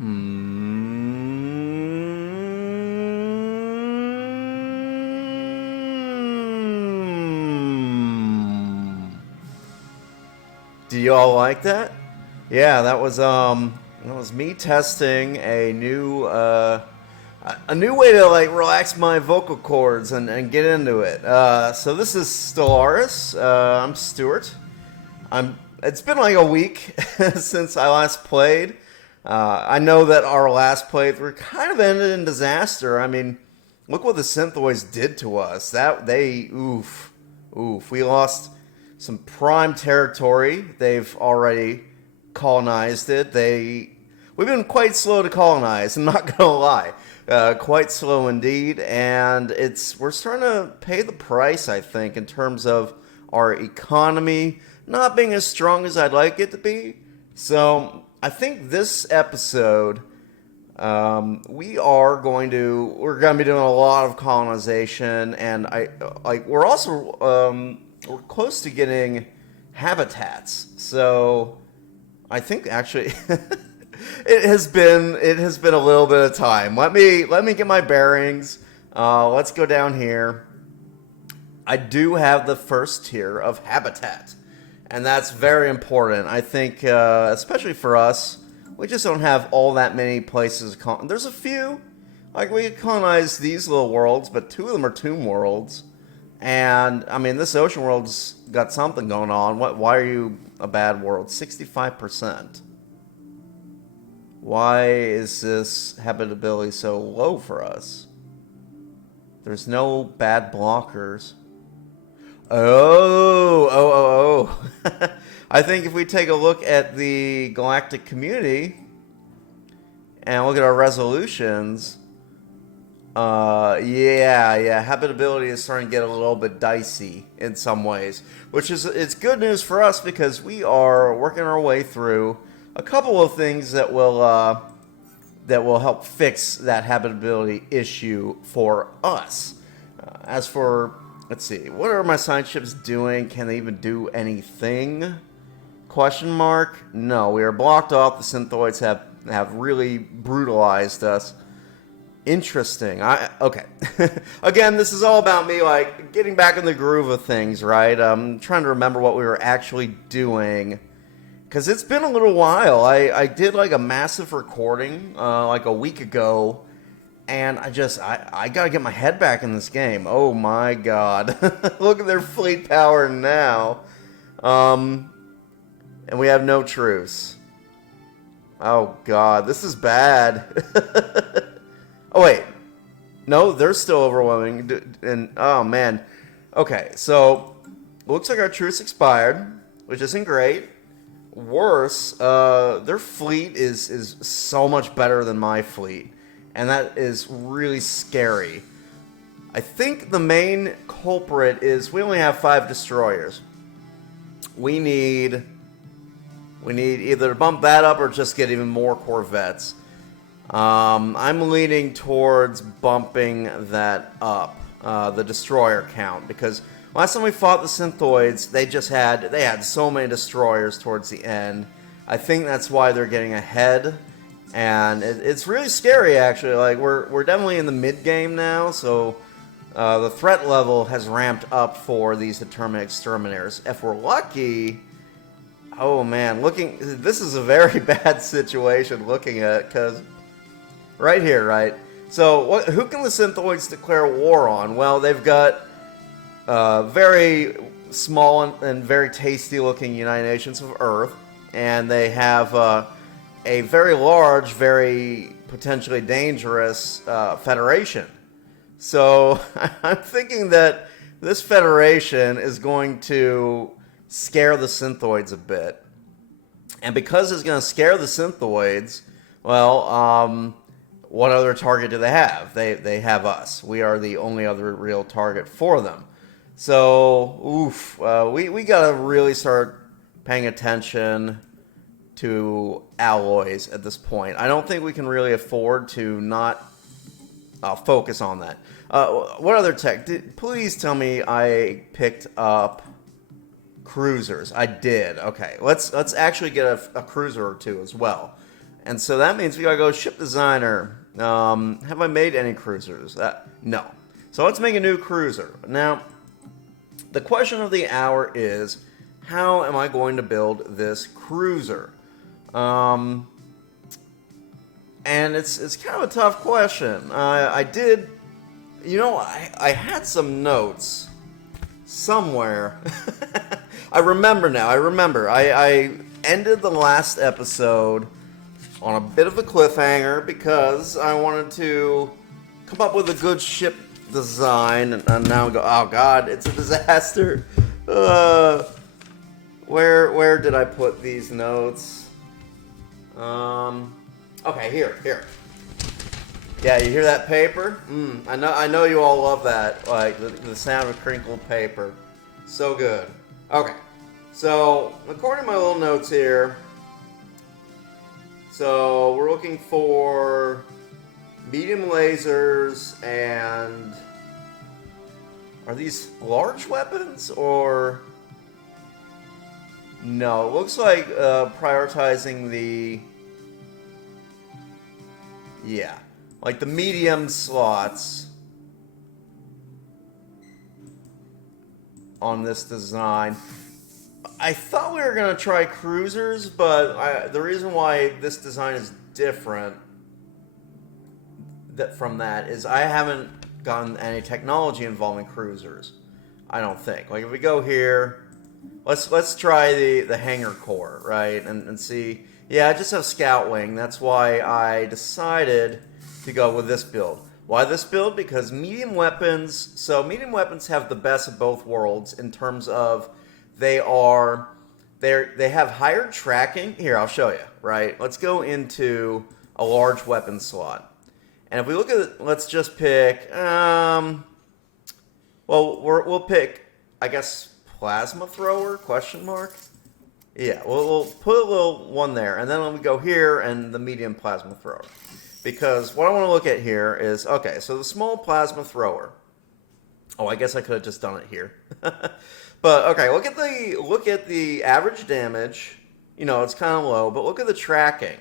Do y'all like that? Yeah, that was me testing a new way to like relax my vocal cords and get into it. So this is Stellaris. I'm Stewart. It's been like a week since I last played. I know that our last playthrough kind of ended in disaster. I mean, look what the Synthoids did to us. Oof. We lost some prime territory. They've already colonized it. We've been quite slow to colonize. I'm not gonna lie, quite slow indeed. And we're starting to pay the price, I think, in terms of our economy not being as strong as I'd like it to be. So I think this episode, we're going to be doing a lot of colonization, and we're also we're close to getting habitats. So I think actually it has been a little bit of time. Let me get my bearings. Let's go down here. I do have the first tier of habitat, and that's very important. I think, especially for us, we just don't have all that many places. There's a few, like we could colonize these little worlds, but 2 of them are tomb worlds. And, I mean, this ocean world's got something going on. Why are you a bad world? 65%. Why is this habitability so low for us? There's no bad blockers. Oh. I think if we take a look at the galactic community and look at our resolutions, habitability is starting to get a little bit dicey in some ways, which it's good news for us because we are working our way through a couple of things that will help fix that habitability issue for us. As for, let's see, what are my science ships doing? Can they even do anything? Question mark? No, we are blocked off. The Synthoids have really brutalized us. Interesting. Okay. Again, this is all about me, like, getting back in the groove of things, right? I'm trying to remember what we were actually doing, because it's been a little while. I did, like, a massive recording, like, a week ago, and I gotta get my head back in this game. Oh, my God. Look at their fleet power now. And we have no truce. Oh, God. This is bad. Oh, wait. No, they're still overwhelming. And, oh, man. Okay, so, looks like our truce expired, which isn't great. Worse, their fleet is so much better than my fleet. And that is really scary. I think the main culprit is we only have 5 destroyers. We need either to bump that up or just get even more corvettes. I'm leaning towards bumping that up, the destroyer count, because last time we fought the Synthoids, they had so many destroyers towards the end. I think that's why they're getting ahead, and it's really scary actually. Like we're definitely in the mid game now, so the threat level has ramped up for these determined exterminators. If we're lucky. Oh man, this is a very bad situation looking at, because right here, right? So, who can the Synthoids declare war on? Well, they've got very small and very tasty-looking United Nations of Earth, and they have a very large, very potentially dangerous Federation. So, I'm thinking that this Federation is going to scare the Synthoids a bit. And because it's going to scare the Synthoids, well, what other target do they have? They have us. We are the only other real target for them. So, we got to really start paying attention to alloys at this point. I don't think we can really afford to not focus on that. What other tech? Please tell me I picked up cruisers. I did. Okay, let's actually get a cruiser or two as well. and so that means we gotta go ship designer. Have I made any cruisers? No. So let's make a new cruiser. Now, the question of the hour is, how am I going to build this cruiser? And it's kind of a tough question. I did, I had some notes somewhere. I remember now. I ended the last episode on a bit of a cliffhanger because I wanted to come up with a good ship design, and now I go, oh god, it's a disaster. Where did I put these notes? Okay, here. Yeah, you hear that paper? I know you all love that, like the sound of crinkled paper. So good. Okay, so according to my little notes here, so we're looking for medium lasers, and are these large weapons or no? It looks like prioritizing the like the medium slots on this design. I thought we were going to try cruisers, but the reason why this design is different from that is I haven't gotten any technology involving cruisers. I don't think. Like if we go here, let's try the hangar core, right? And see. Yeah, I just have scout wing. That's why I decided to go with this build. Why this build? Because medium weapons. So medium weapons have the best of both worlds in terms of they have higher tracking. Here, I'll show you. Right. Let's go into a large weapon slot. And if we look at it, let's just pick, well, we'll pick, I guess, plasma thrower, question mark? Yeah, we'll put a little one there, and then let me go here and the medium plasma thrower. Because what I want to look at here is, okay, so the small plasma thrower. Oh, I guess I could have just done it here. But, okay, look at the average damage. It's kind of low, but look at the tracking,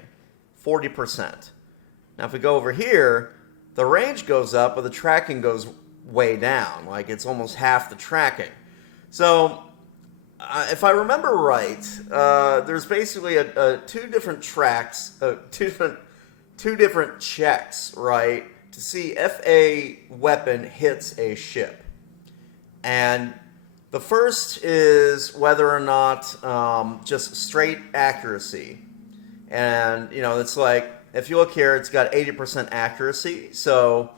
40%. Now, if we go over here, the range goes up, but the tracking goes way down. Like, it's almost half the tracking. So, if I remember right, there's basically two different tracks, two different checks, right, to see if a weapon hits a ship. And the first is whether or not just straight accuracy. And, it's like, if you look here, it's got 80% accuracy. So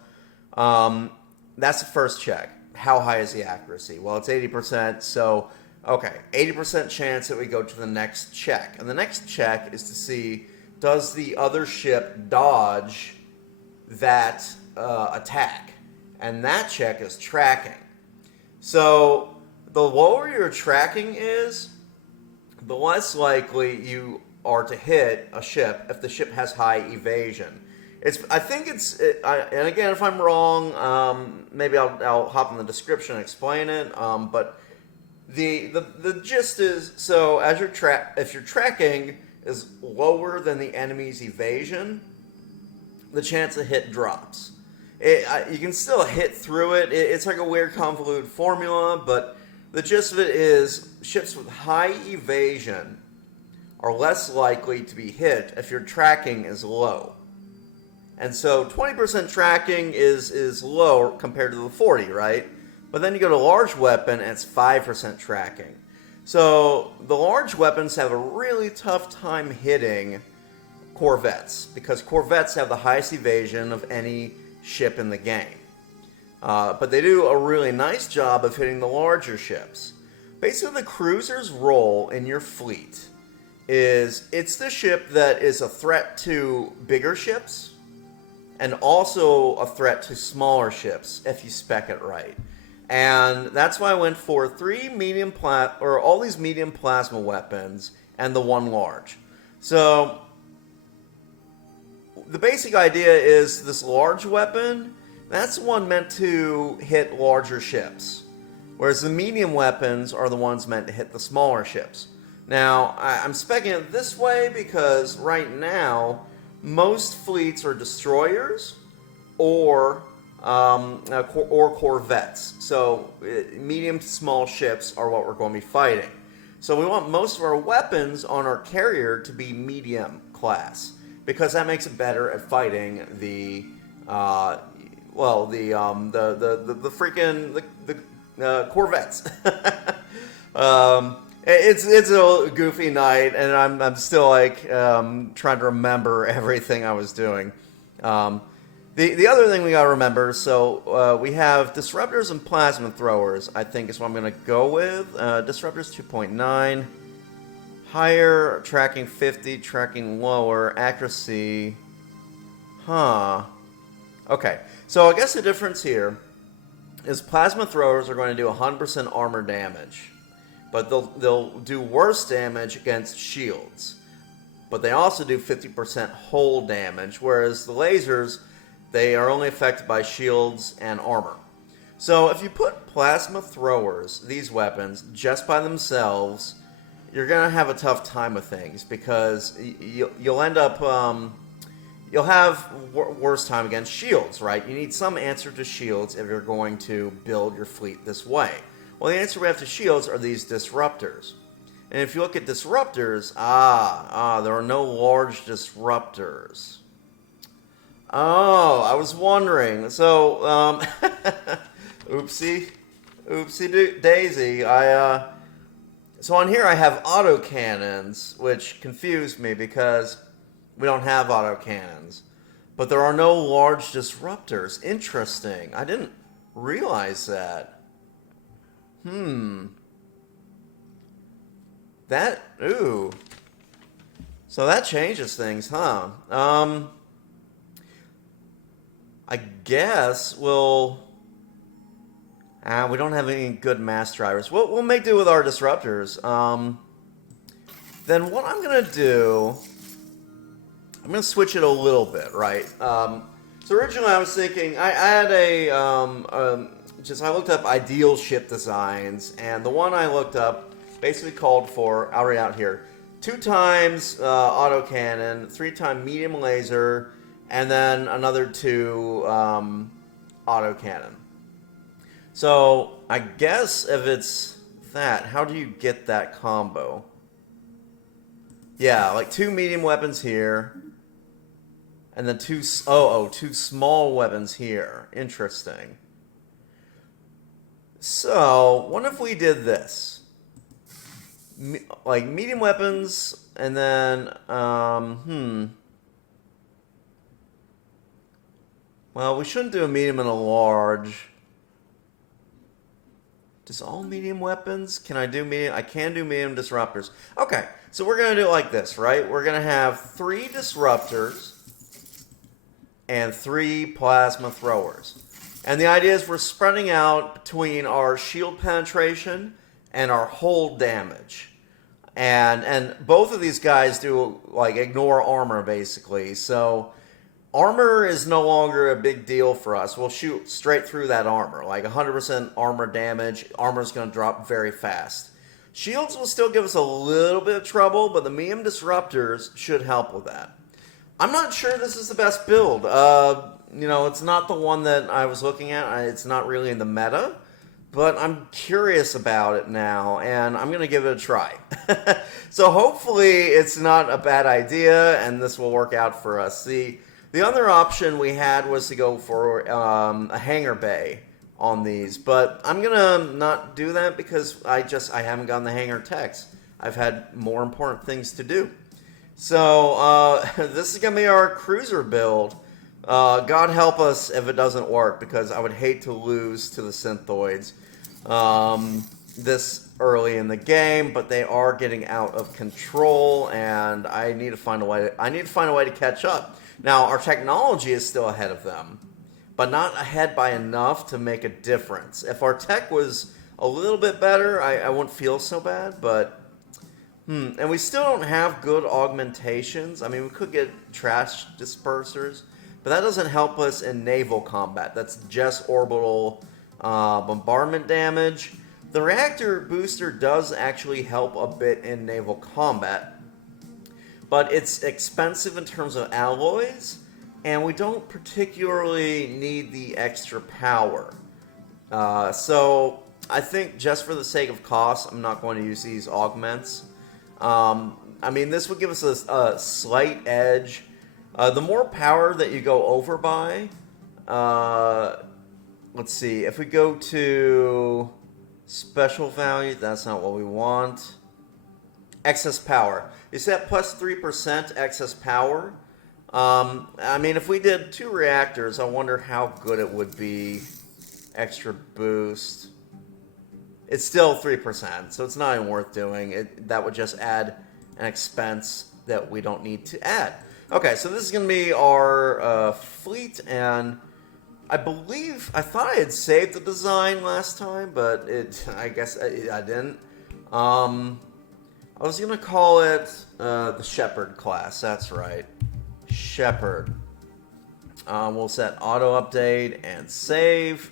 that's the first check. How high is the accuracy? Well, it's 80%. So, okay, 80% chance that we go to the next check. And the next check is to see, does the other ship dodge that attack? And that check is tracking. So the lower your tracking is, the less likely you are to hit a ship if the ship has high evasion. I think and again, if I'm wrong, maybe I'll hop in the description and explain it. But the gist is, so as if your tracking is lower than the enemy's evasion, the chance of hit drops. You can still hit through it. It's like a weird convoluted formula, but the gist of it is ships with high evasion are less likely to be hit if your tracking is low. And so 20% tracking is low compared to the 40, right? But then you go to large weapon and it's 5% tracking. So the large weapons have a really tough time hitting corvettes because corvettes have the highest evasion of any ship in the game. But they do a really nice job of hitting the larger ships. Basically, the cruiser's role in your fleet is it's the ship that is a threat to bigger ships and also a threat to smaller ships if you spec it right. And that's why I went for all these medium plasma weapons and the one large. So the basic idea is this large weapon, that's the one meant to hit larger ships, whereas the medium weapons are the ones meant to hit the smaller ships. Now, I'm speccing it this way because right now most fleets are destroyers or corvettes. So medium to small ships are what we're going to be fighting. So we want most of our weapons on our carrier to be medium class because that makes it better at fighting the corvettes. It's a goofy night, and I'm still like trying to remember everything I was doing. The other thing we gotta remember, so we have disruptors and plasma throwers, I think is what I'm gonna go with. Disruptors 2.9, higher, tracking 50, tracking lower, accuracy. Okay, so I guess the difference here is plasma throwers are going to do 100% armor damage. But they'll do worse damage against shields. But they also do 50% hull damage, whereas the lasers, they are only affected by shields and armor. So if you put plasma throwers, these weapons, just by themselves, you're going to have a tough time with things because you'll end up, you'll have worse time against shields, right? You need some answer to shields if you're going to build your fleet this way. Well, the answer we have to shields are these disruptors. And if you look at disruptors, there are no large disruptors. Oh, I was wondering. So, oopsie daisy. So on here I have autocannons, which confused me because we don't have autocannons. But there are no large disruptors. Interesting. I didn't realize that. So that changes things, huh? I guess we don't have any good mass drivers. We'll make do with our disruptors. Then what I'm gonna do, I'm gonna switch it a little bit, right? So originally I was thinking, I had I looked up ideal ship designs, and the one I looked up basically called for, I'll read out here, 2 times autocannon, 3 times medium laser, and then another 2 autocannon. So I guess if it's that, how do you get that combo? Yeah, like 2 medium weapons here, and then 2 small weapons here. Interesting. So, what if we did this? Like, medium weapons, and then, Well, we shouldn't do a medium and a large. Does all medium weapons? Can I do medium? I can do medium disruptors. Okay, so we're going to do it like this, right? We're going to have 3 disruptors and 3 plasma throwers. And the idea is we're spreading out between our shield penetration and our hull damage. And both of these guys do, like, ignore armor, basically. So armor is no longer a big deal for us. We'll shoot straight through that armor. Like 100% armor damage. Armor's going to drop very fast. Shields will still give us a little bit of trouble, but the medium disruptors should help with that. I'm not sure this is the best build. It's not the one that I was looking at. It's not really in the meta, but I'm curious about it now, and I'm going to give it a try. So hopefully it's not a bad idea, and this will work out for us. The other option we had was to go for a hangar bay on these, but I'm going to not do that because I haven't gotten the hangar techs. I've had more important things to do. So this is going to be our cruiser build. God help us if it doesn't work, because I would hate to lose to the Synthoids this early in the game, but they are getting out of control, and I need to find a way to catch up. Now, our technology is still ahead of them, but not ahead by enough to make a difference. If our tech was a little bit better, I wouldn't feel so bad, but and we still don't have good augmentations. I mean, we could get trash dispersers, but that doesn't help us in naval combat. That's just orbital bombardment damage. The reactor booster does actually help a bit in naval combat, but it's expensive in terms of alloys, and we don't particularly need the extra power. So I think just for the sake of cost, I'm not going to use these augments. I mean, this would give us a slight edge. The more power that you go over by, let's see, if we go to special value, that's not what we want. Excess power. You see that plus 3% excess power? I mean, if we did 2 reactors, I wonder how good it would be. Extra boost. It's still 3%, so it's not even worth doing. That would just add an expense that we don't need to add. Okay, so this is going to be our fleet, and I thought I had saved the design last time, but I guess I didn't. I was going to call it the Shepard class, that's right. Shepard. We'll set auto update and save.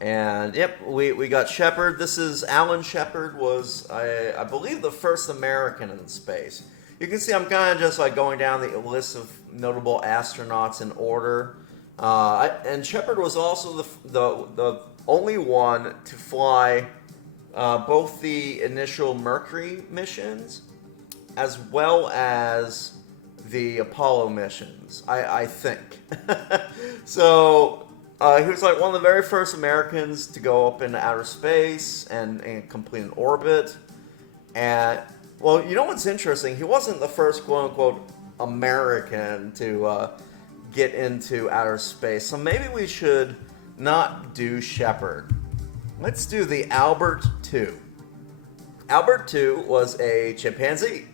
And yep, we got Shepard. This is Alan Shepard, was I believe the first American in space. You can see I'm kind of just like going down the list of notable astronauts in order. And Shepard was also the only one to fly both the initial Mercury missions as well as the Apollo missions, I think. So he was like one of the very first Americans to go up into outer space and complete an orbit. And, well, you know what's interesting? He wasn't the first quote-unquote American to get into outer space. So maybe we should not do Shepard. Let's do the Albert II. Albert II was a chimpanzee.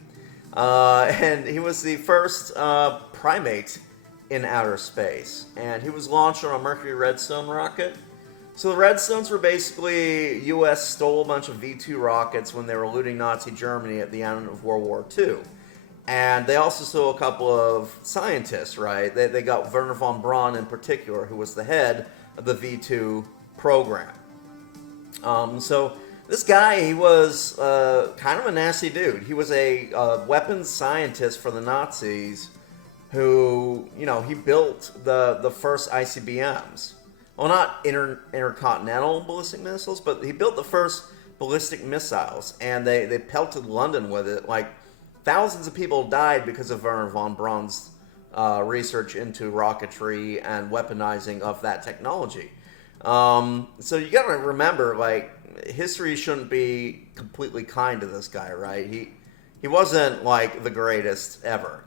And he was the first primate in outer space. And he was launched on a Mercury Redstone rocket. So the Redstones were basically, U.S. stole a bunch of V-2 rockets when they were looting Nazi Germany at the end of World War II. And they also stole a couple of scientists, right? They got Wernher von Braun in particular, who was the head of the V-2 program. So this guy, he was kind of a nasty dude. He was a weapons scientist for the Nazis who, you know, he built the first ICBMs. Well, not intercontinental ballistic missiles, but he built the first ballistic missiles, and they pelted London with it. Like, thousands of people died because of Wernher von Braun's research into rocketry and weaponizing of that technology. So you gotta remember, like, history shouldn't be completely kind to this guy, right? He wasn't, like, the greatest ever.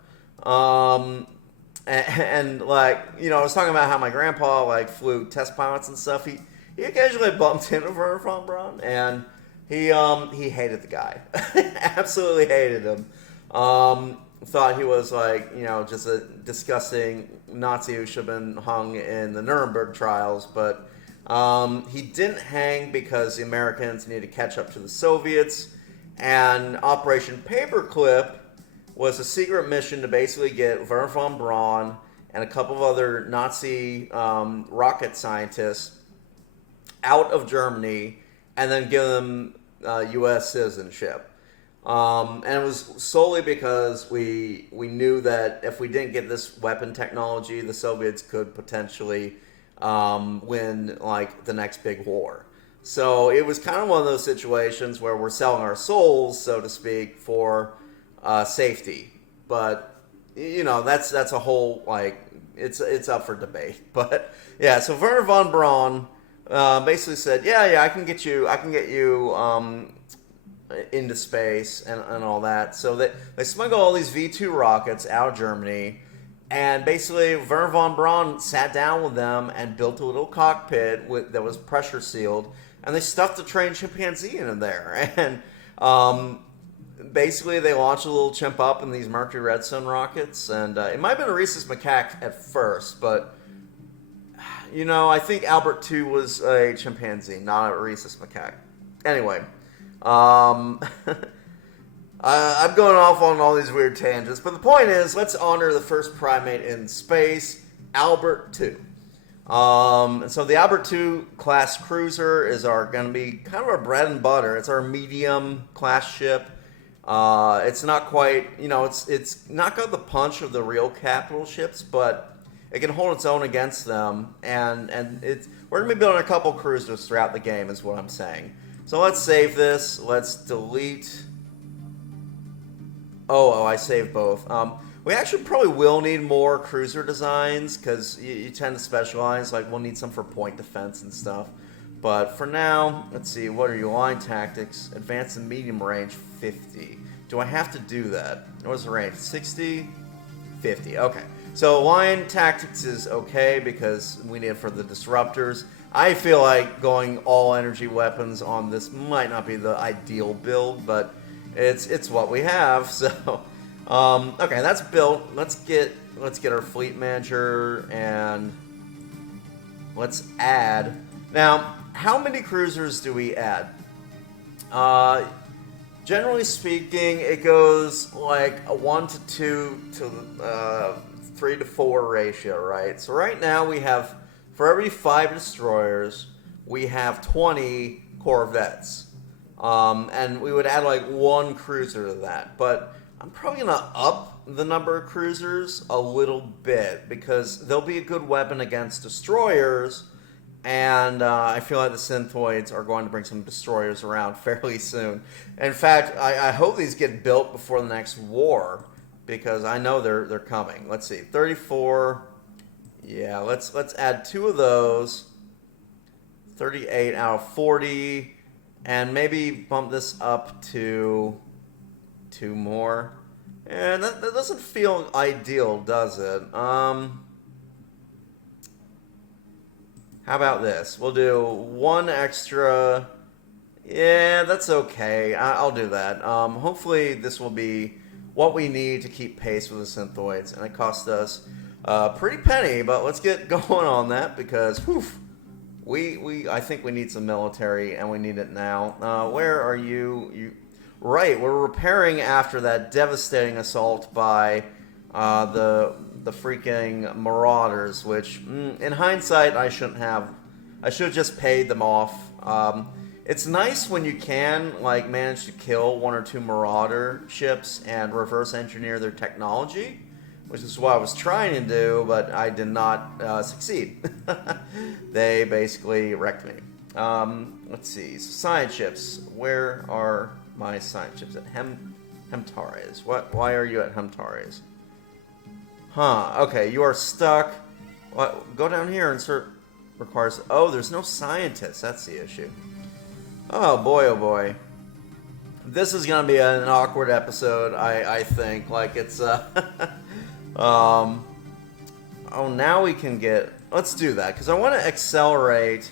And like, you know, I was talking about how my grandpa, like, flew test pilots and stuff. He occasionally bumped into Wernher von Braun, and he hated the guy. Absolutely hated him. Thought he was, like, you know, just a disgusting Nazi who should have been hung in the Nuremberg trials, but he didn't hang because the Americans needed to catch up to the Soviets, and Operation Paperclip was a secret mission to basically get Wernher von Braun and a couple of other Nazi rocket scientists out of Germany and then give them U.S. citizenship. And it was solely because we knew that if we didn't get this weapon technology, the Soviets could potentially win, like, the next big war. So it was kind of one of those situations where we're selling our souls, so to speak, for safety. But, you know, that's a whole, like, it's up for debate. But yeah, so Wernher von Braun basically said, yeah, I can get you into space and all that. So they smuggled all these V-2 rockets out of Germany, and basically Wernher von Braun sat down with them and built a little cockpit that was pressure sealed, and they stuffed a trained chimpanzee in there. And basically they launched a little chimp up in these Mercury Redstone rockets, and it might have been a rhesus macaque at first, but, you know, I think Albert II was a chimpanzee, not a rhesus macaque. Anyway, I'm going off on all these weird tangents, but the point is, let's honor the first primate in space, Albert II. And so the Albert II class cruiser is going to be kind of our bread and butter. It's our medium class ship. It's not quite, you know, it's not got the punch of the real capital ships, but it can hold its own against them, and we're gonna be building a couple cruisers throughout the game, is what I'm saying. So let's save this. Let's delete. Oh, I saved both. We actually probably will need more cruiser designs because you tend to specialize. Like, we'll need some for point defense and stuff. But for now, let's see. What are your line tactics? Advanced and medium range, 50. Do I have to do that? What's the range? 60? 50. Okay. So line tactics is okay because we need it for the disruptors. I feel like going all energy weapons on this might not be the ideal build, but it's what we have. So okay, that's built. Let's get our fleet manager and let's add. Now, how many cruisers do we add? Generally speaking, it goes like a 1 to 2 to 3 to 4 ratio, right? So right now we have, for every 5 destroyers, we have 20 corvettes. And we would add like 1 cruiser to that. But I'm probably going to up the number of cruisers a little bit because they'll be a good weapon against destroyers. And I feel like the Synthoids are going to bring some destroyers around fairly soon. In fact, I hope these get built before the next war because I know they're coming. Let's see, 34. Yeah, let's add 2 of those. 38 out of 40, and maybe bump this up to 2 more. And that doesn't feel ideal, does it? How about this? We'll do 1 extra. Yeah, that's okay. I'll do that. Hopefully this will be what we need to keep pace with the Synthoids. And it cost us a pretty penny, but let's get going on that because, whew, I think we need some military, and we need it now. Where are you? Right, we're repairing after that devastating assault by the freaking Marauders, which, in hindsight, I shouldn't have. I should have just paid them off. It's nice when you can, like, manage to kill 1 or 2 Marauder ships and reverse engineer their technology, which is what I was trying to do, but I did not succeed. They basically wrecked me. Let's see. So science ships. Where are my science ships? At Hemtares. Why are you at Hemtares? Huh, okay, you are stuck. What? Go down here, insert requires... Oh, there's no scientists. That's the issue. Oh, boy. This is going to be an awkward episode, I think. Like, it's... Oh, now we can get... Let's do that, because I want to accelerate...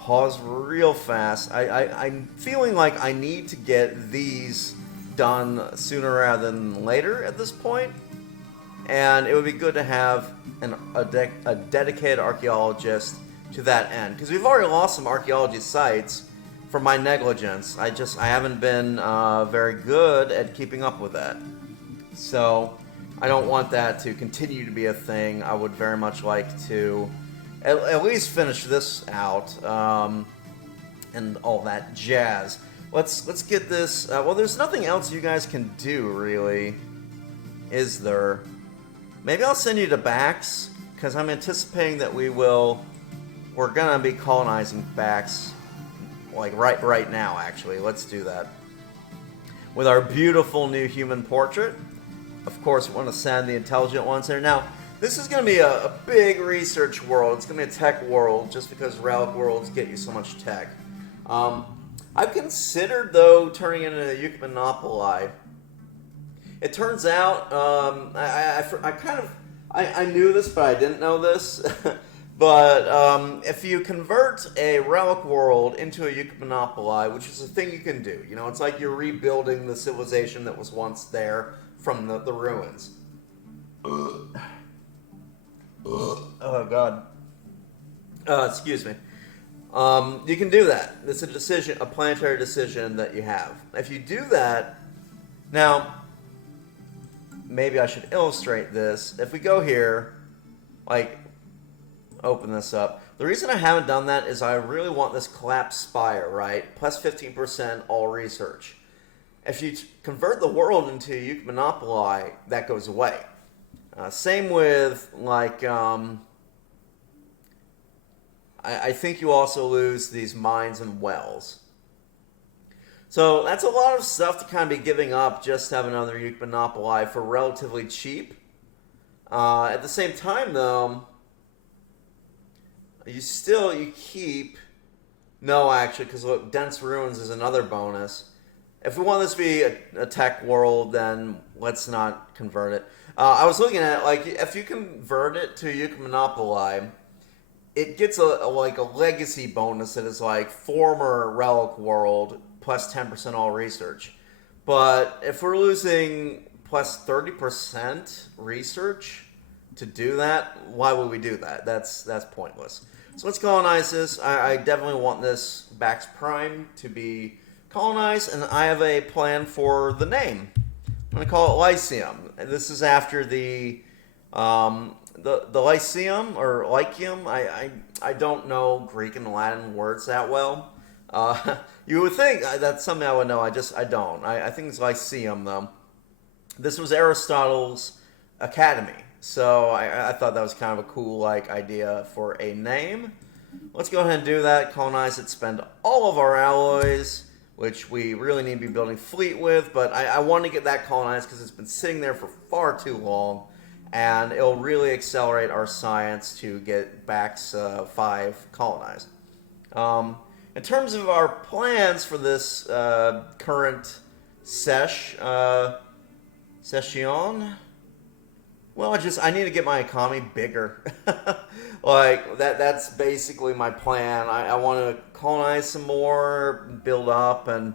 Pause real fast. I'm feeling like I need to get these done sooner rather than later at this point. And it would be good to have a dedicated archaeologist to that end. Because we've already lost some archaeology sites from my negligence. I haven't been very good at keeping up with that. So I don't want that to continue to be a thing. I would very much like to at least finish this out and all that jazz. Let's get this. Well, there's nothing else you guys can do, really, is there? Maybe I'll send you to Bax, because I'm anticipating that we're gonna be colonizing Bax, like right now, actually. Let's do that. With our beautiful new human portrait. Of course, we want to send the intelligent ones there. Now, this is going to be a big research world. It's going to be a tech world, just because relic worlds get you so much tech. I've considered, though, turning it into a Eucmonopoli. It turns out, I knew this, but I didn't know this. But if you convert a relic world into a Eucmonopoli, which is a thing you can do, you know, it's like you're rebuilding the civilization that was once there from the ruins. Oh, God. Excuse me. You can do that. It's a decision, a planetary decision that you have. If you do that, now, maybe I should illustrate this. If we go here, like, open this up. The reason I haven't done that is I really want this collapsed spire, right? Plus 15% all research. if you convert the world into UNE Monopoly, that goes away. Same with, like, I think you also lose these mines and wells. So that's a lot of stuff to kind of be giving up just to have another UNE Monopoly for relatively cheap. At the same time, though, you keep... No, actually, because look, Dense Ruins is another bonus. If we want this to be a tech world, then let's not convert it. I was looking at, like, if you convert it to UNE Monopoly, it gets a legacy bonus that is like former Relic World plus 10% all research. But if we're losing plus 30% research to do that, why would we do that? That's pointless. So let's colonize this. I definitely want this Bax Prime to be colonized, and I have a plan for the name. I'm going to call it Lyceum. This is after the Lyceum or Lycium. I don't know Greek and Latin words that well. You would think that's something I would know. I don't. I think it's Lyceum, though. This was Aristotle's academy. So I thought that was kind of a cool idea for a name. Let's go ahead and do that. Colonize it. Spend all of our alloys, which we really need to be building fleet with. But I want to get that colonized because it's been sitting there for far too long. And it'll really accelerate our science to get Bax 5 colonized. In terms of our plans for this current session, well, I need to get my economy bigger. That's basically my plan. I want to colonize some more, build up, and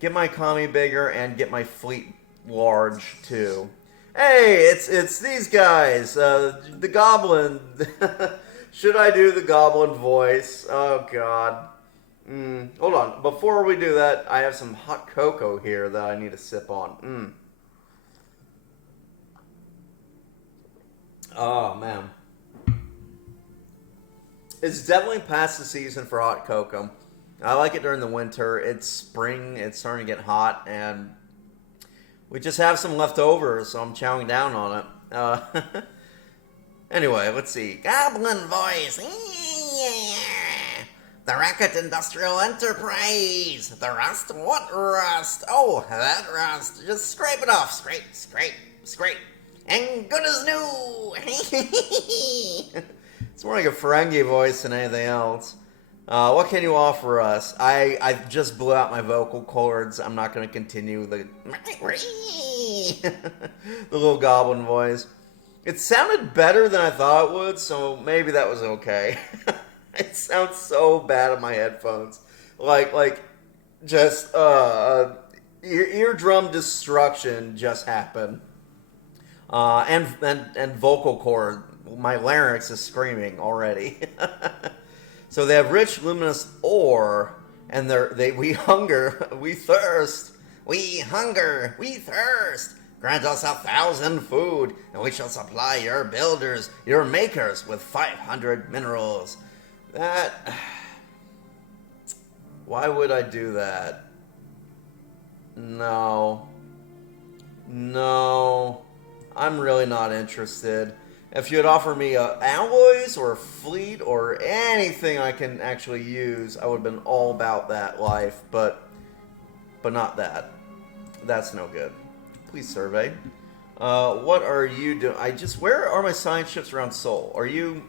get my economy bigger and get my fleet large too. Hey, it's these guys. The Goblin. Should I do the Goblin voice? Oh God. Hold on. Before we do that, I have some hot cocoa here that I need to sip on. Oh, man. It's definitely past the season for hot cocoa. I like it during the winter. It's spring. It's starting to get hot, and we just have some left over, so I'm chowing down on it. Anyway, let's see. Goblin voice. The Racket Industrial Enterprise. The rust? What rust? Oh, that rust. Just scrape it off. Scrape, scrape, scrape. And good as new. It's more like a Ferengi voice than anything else. What can you offer us? I just blew out my vocal cords. I'm not going to continue the the little goblin voice. It sounded better than I thought it would, so maybe that was okay. It sounds so bad on my headphones. Just eardrum destruction just happened. And vocal cord. My larynx is screaming already. So they have rich, luminous ore, and we hunger, we thirst. We hunger, we thirst. Grant us 1,000 food, and we shall supply your builders, your makers, with 500 minerals. Why would I do that? No, I'm really not interested. If you had offered me alloys or a fleet or anything I can actually use, I would have been all about that life, but not that. That's no good. Please survey. What are you doing? Where are my science ships around Sol? Are you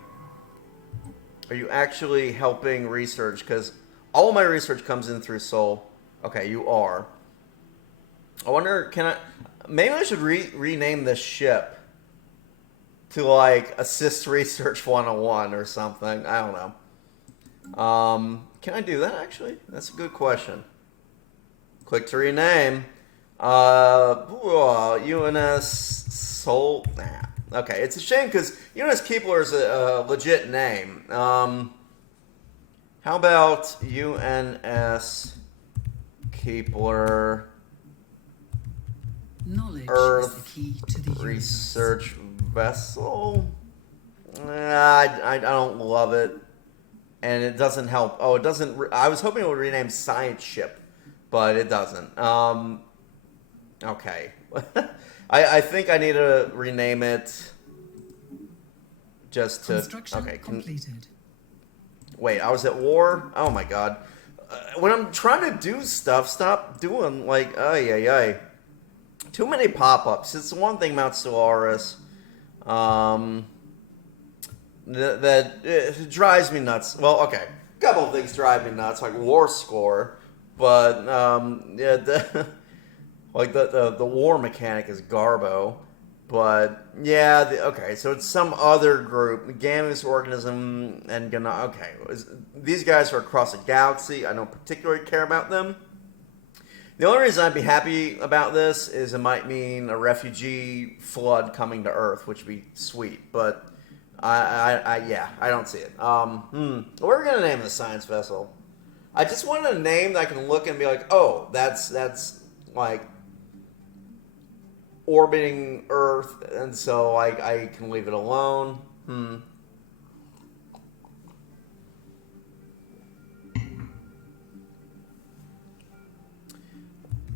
actually helping research? Because all of my research comes in through Sol. Okay, you are. I wonder, maybe I should rename this ship to Assist Research 101 or something. I don't know. Can I do that actually? That's a good question. Click to rename. UNS Sol. Nah. Okay, it's a shame because UNS Keepler is a legit name. How about UNS Keepler Knowledge Earth is the key to the Research Vessel? I don't love it. And it doesn't help. Oh, it doesn't. I was hoping it would rename Science Ship, but it doesn't. Okay. I think I need to rename it just to... Construction okay. completed. Wait, I was at war? Oh my god. When I'm trying to do stuff, stop doing, like, ay. Too many pop-ups. It's the one thing about Stellaris. That it drives me nuts. Well, okay. A couple of things drive me nuts, like war score. But, yeah, like the war mechanic is Garbo. But yeah, okay. So it's some other group, Gammas organism and Gana. Okay, these guys are across a galaxy. I don't particularly care about them. The only reason I'd be happy about this is it might mean a refugee flood coming to Earth, which would be sweet. But yeah, I don't see it. What are we gonna name the science vessel? I just want a name that I can look and be like, oh, that's like orbiting Earth, and so I can leave it alone.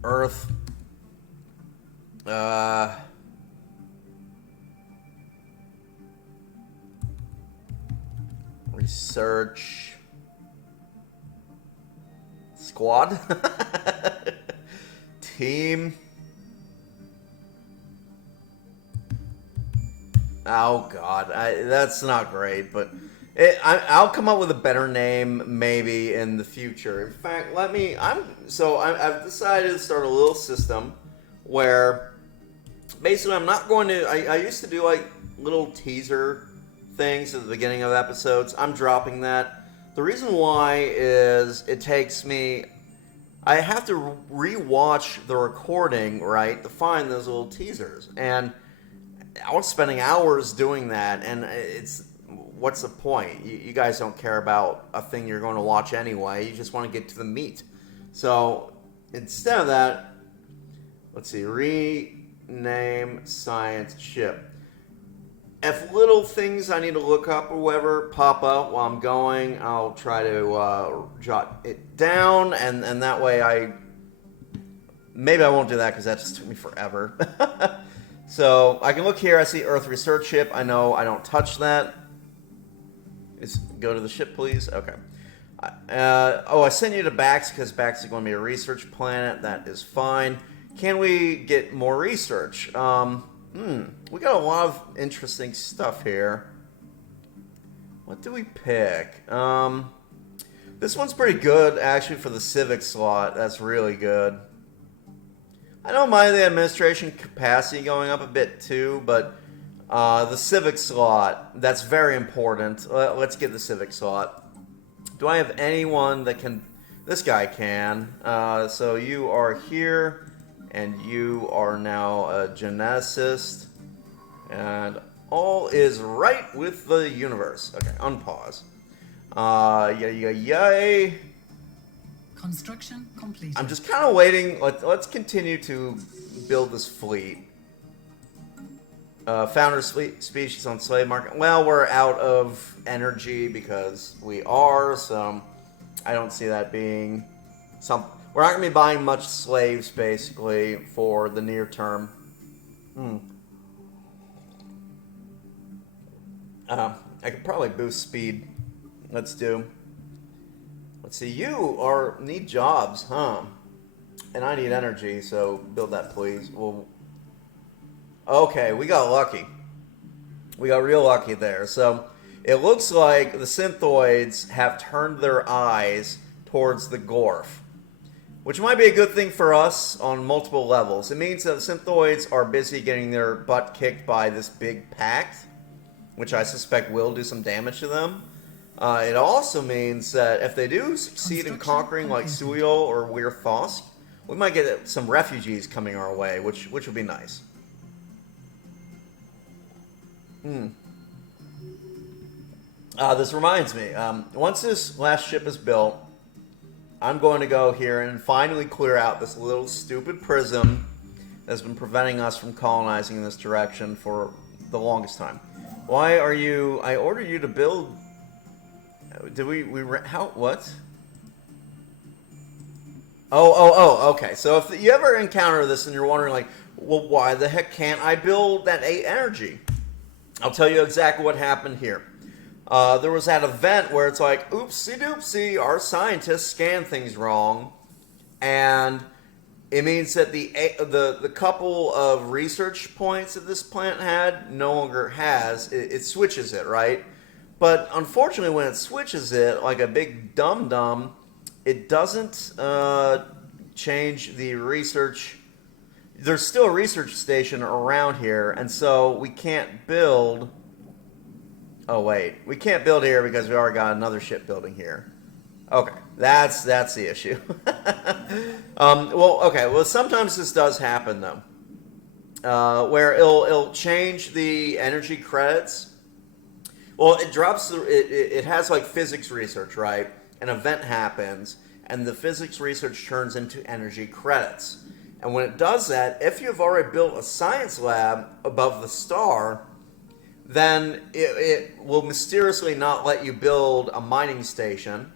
Earth. Research. Squad. Team. Oh god, that's not great, but I'll come up with a better name maybe in the future. In fact, I've decided to start a little system where basically I'm not going to. I used to do like little teaser things at the beginning of episodes. I'm dropping that. The reason why is it takes me. I have to rewatch the recording, right, to find those little teasers, and I was spending hours doing that, and what's the point? You guys don't care about a thing you're going to watch anyway. You just want to get to the meat. So instead of that, let's see, rename science ship. If little things I need to look up or whatever pop up while I'm going, I'll try to jot it down, and that way maybe I won't do that because that just took me forever. So I can look here. I see Earth Research Ship. I know I don't touch that. Go to the ship, please. Okay. I sent you to Bax because Bax is going to be a research planet. That is fine. Can we get more research? We got a lot of interesting stuff here. What do we pick? This one's pretty good, actually, for the civic slot. That's really good. I don't mind the administration capacity going up a bit too, but the civic slot, that's very important. Let's get the civic slot. Do I have anyone that can... This guy can. So you are here, and you are now a geneticist. And all is right with the universe. Okay, unpause. Yay. Construction completed. I'm just kind of waiting. Let's continue to build this fleet. Founder species on slave market. Well, we're out of energy because we are, so I don't see that being some. We're not going to be buying much slaves, basically, for the near term. I could probably boost speed. Let's see, you need jobs, huh? And I need energy, so build that, please. Well, okay, we got lucky. We got real lucky there. So it looks like the synthoids have turned their eyes towards the Gorf, which might be a good thing for us on multiple levels. It means that the synthoids are busy getting their butt kicked by this big pact, which I suspect will do some damage to them. It also means that if they do succeed in conquering like Suyol or Weir Thosk, we might get some refugees coming our way, which would be nice. This reminds me, once this last ship is built, I'm going to go here and finally clear out this little stupid prism that's been preventing us from colonizing in this direction for the longest time. Why are you... I ordered you to build... Did we how... What? Okay. So if you ever encounter this and you're wondering, like, well, why the heck can't I build that 8 energy? I'll tell you exactly what happened here. There was that event where it's like, oopsie doopsie, our scientists scanned things wrong, and it means that the couple of research points that this plant had no longer has. It switches it, right? But unfortunately, when it switches it, like a big dum-dum, it doesn't change the research. There's still a research station around here, and so we can't build. Oh wait, we can't build here because we already got another ship building here. Okay, that's the issue. Well, sometimes this does happen though, where it'll change the energy credits. Well, it drops it has like physics research, right? An event happens, and the physics research turns into energy credits. And when it does that, if you've already built a science lab above the star, then it will mysteriously not let you build a mining station.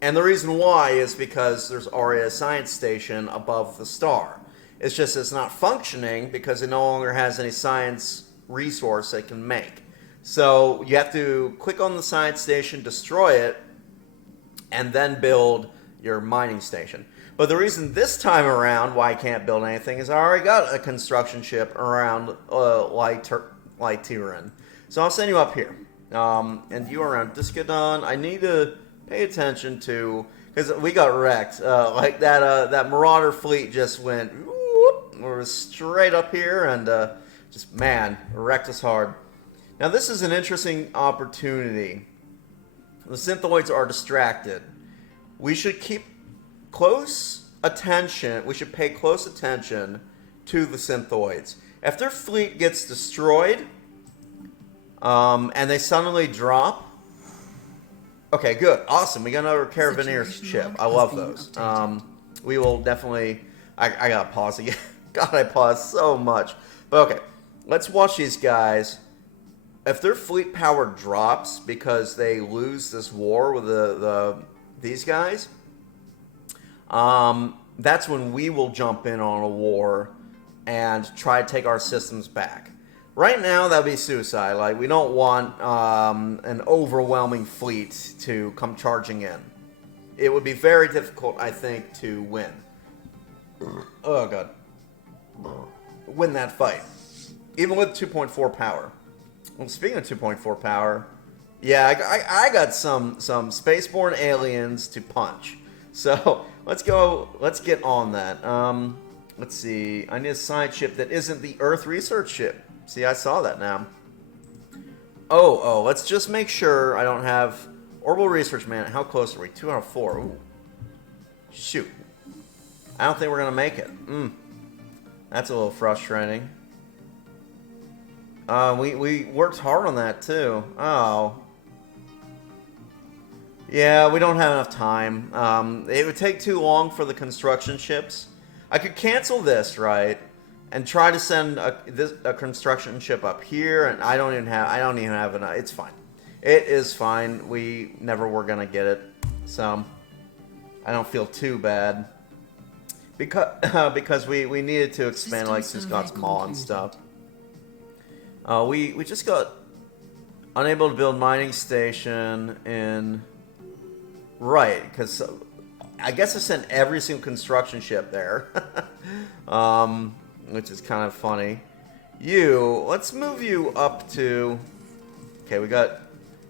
And the reason why is because there's already a science station above the star. It's just it's not functioning because it no longer has any science resource it can make. So you have to click on the science station, destroy it, and then build your mining station. But the reason this time around why I can't build anything is I already got a construction ship around Lyteran. So I'll send you up here. And you around Discadon. I need to pay attention to, because we got wrecked. Like that Marauder fleet just went we're straight up here and just, man, wrecked us hard. Now this is an interesting opportunity. The synthoids are distracted. We should keep close attention. We should pay close attention to the synthoids. If their fleet gets destroyed, and they suddenly drop. Okay, good, awesome. We got another Caravaneer ship. I love those. We will definitely. I gotta pause again. God, I pause so much. But okay, let's watch these guys. If their fleet power drops because they lose this war with these guys, that's when we will jump in on a war and try to take our systems back. Right now, that would be suicide. Like, we don't want an overwhelming fleet to come charging in. It would be very difficult, I think, to win. Oh, God. Win that fight. Even with 2.4 power. Well, speaking of 2.4 power, yeah, I got some spaceborne aliens to punch. So, let's get on that. Let's see. I need a science ship that isn't the Earth research ship. See, I saw that now. Oh, let's just make sure I don't have orbital research man. How close are we? 2 out of 4. Ooh. Shoot. I don't think we're going to make it. That's a little frustrating. We worked hard on that, too. Oh. Yeah, we don't have enough time. It would take too long for the construction ships. I could cancel this, right? And try to send a construction ship up here, and I don't even have enough. It's fine. It is fine. We never were gonna get it, so I don't feel too bad. Because we needed to expand like Scott's Mall and stuff. We just got unable to build mining station in because I guess I sent every single construction ship there. Which is kind of funny. Let's move you up to. Okay, we got.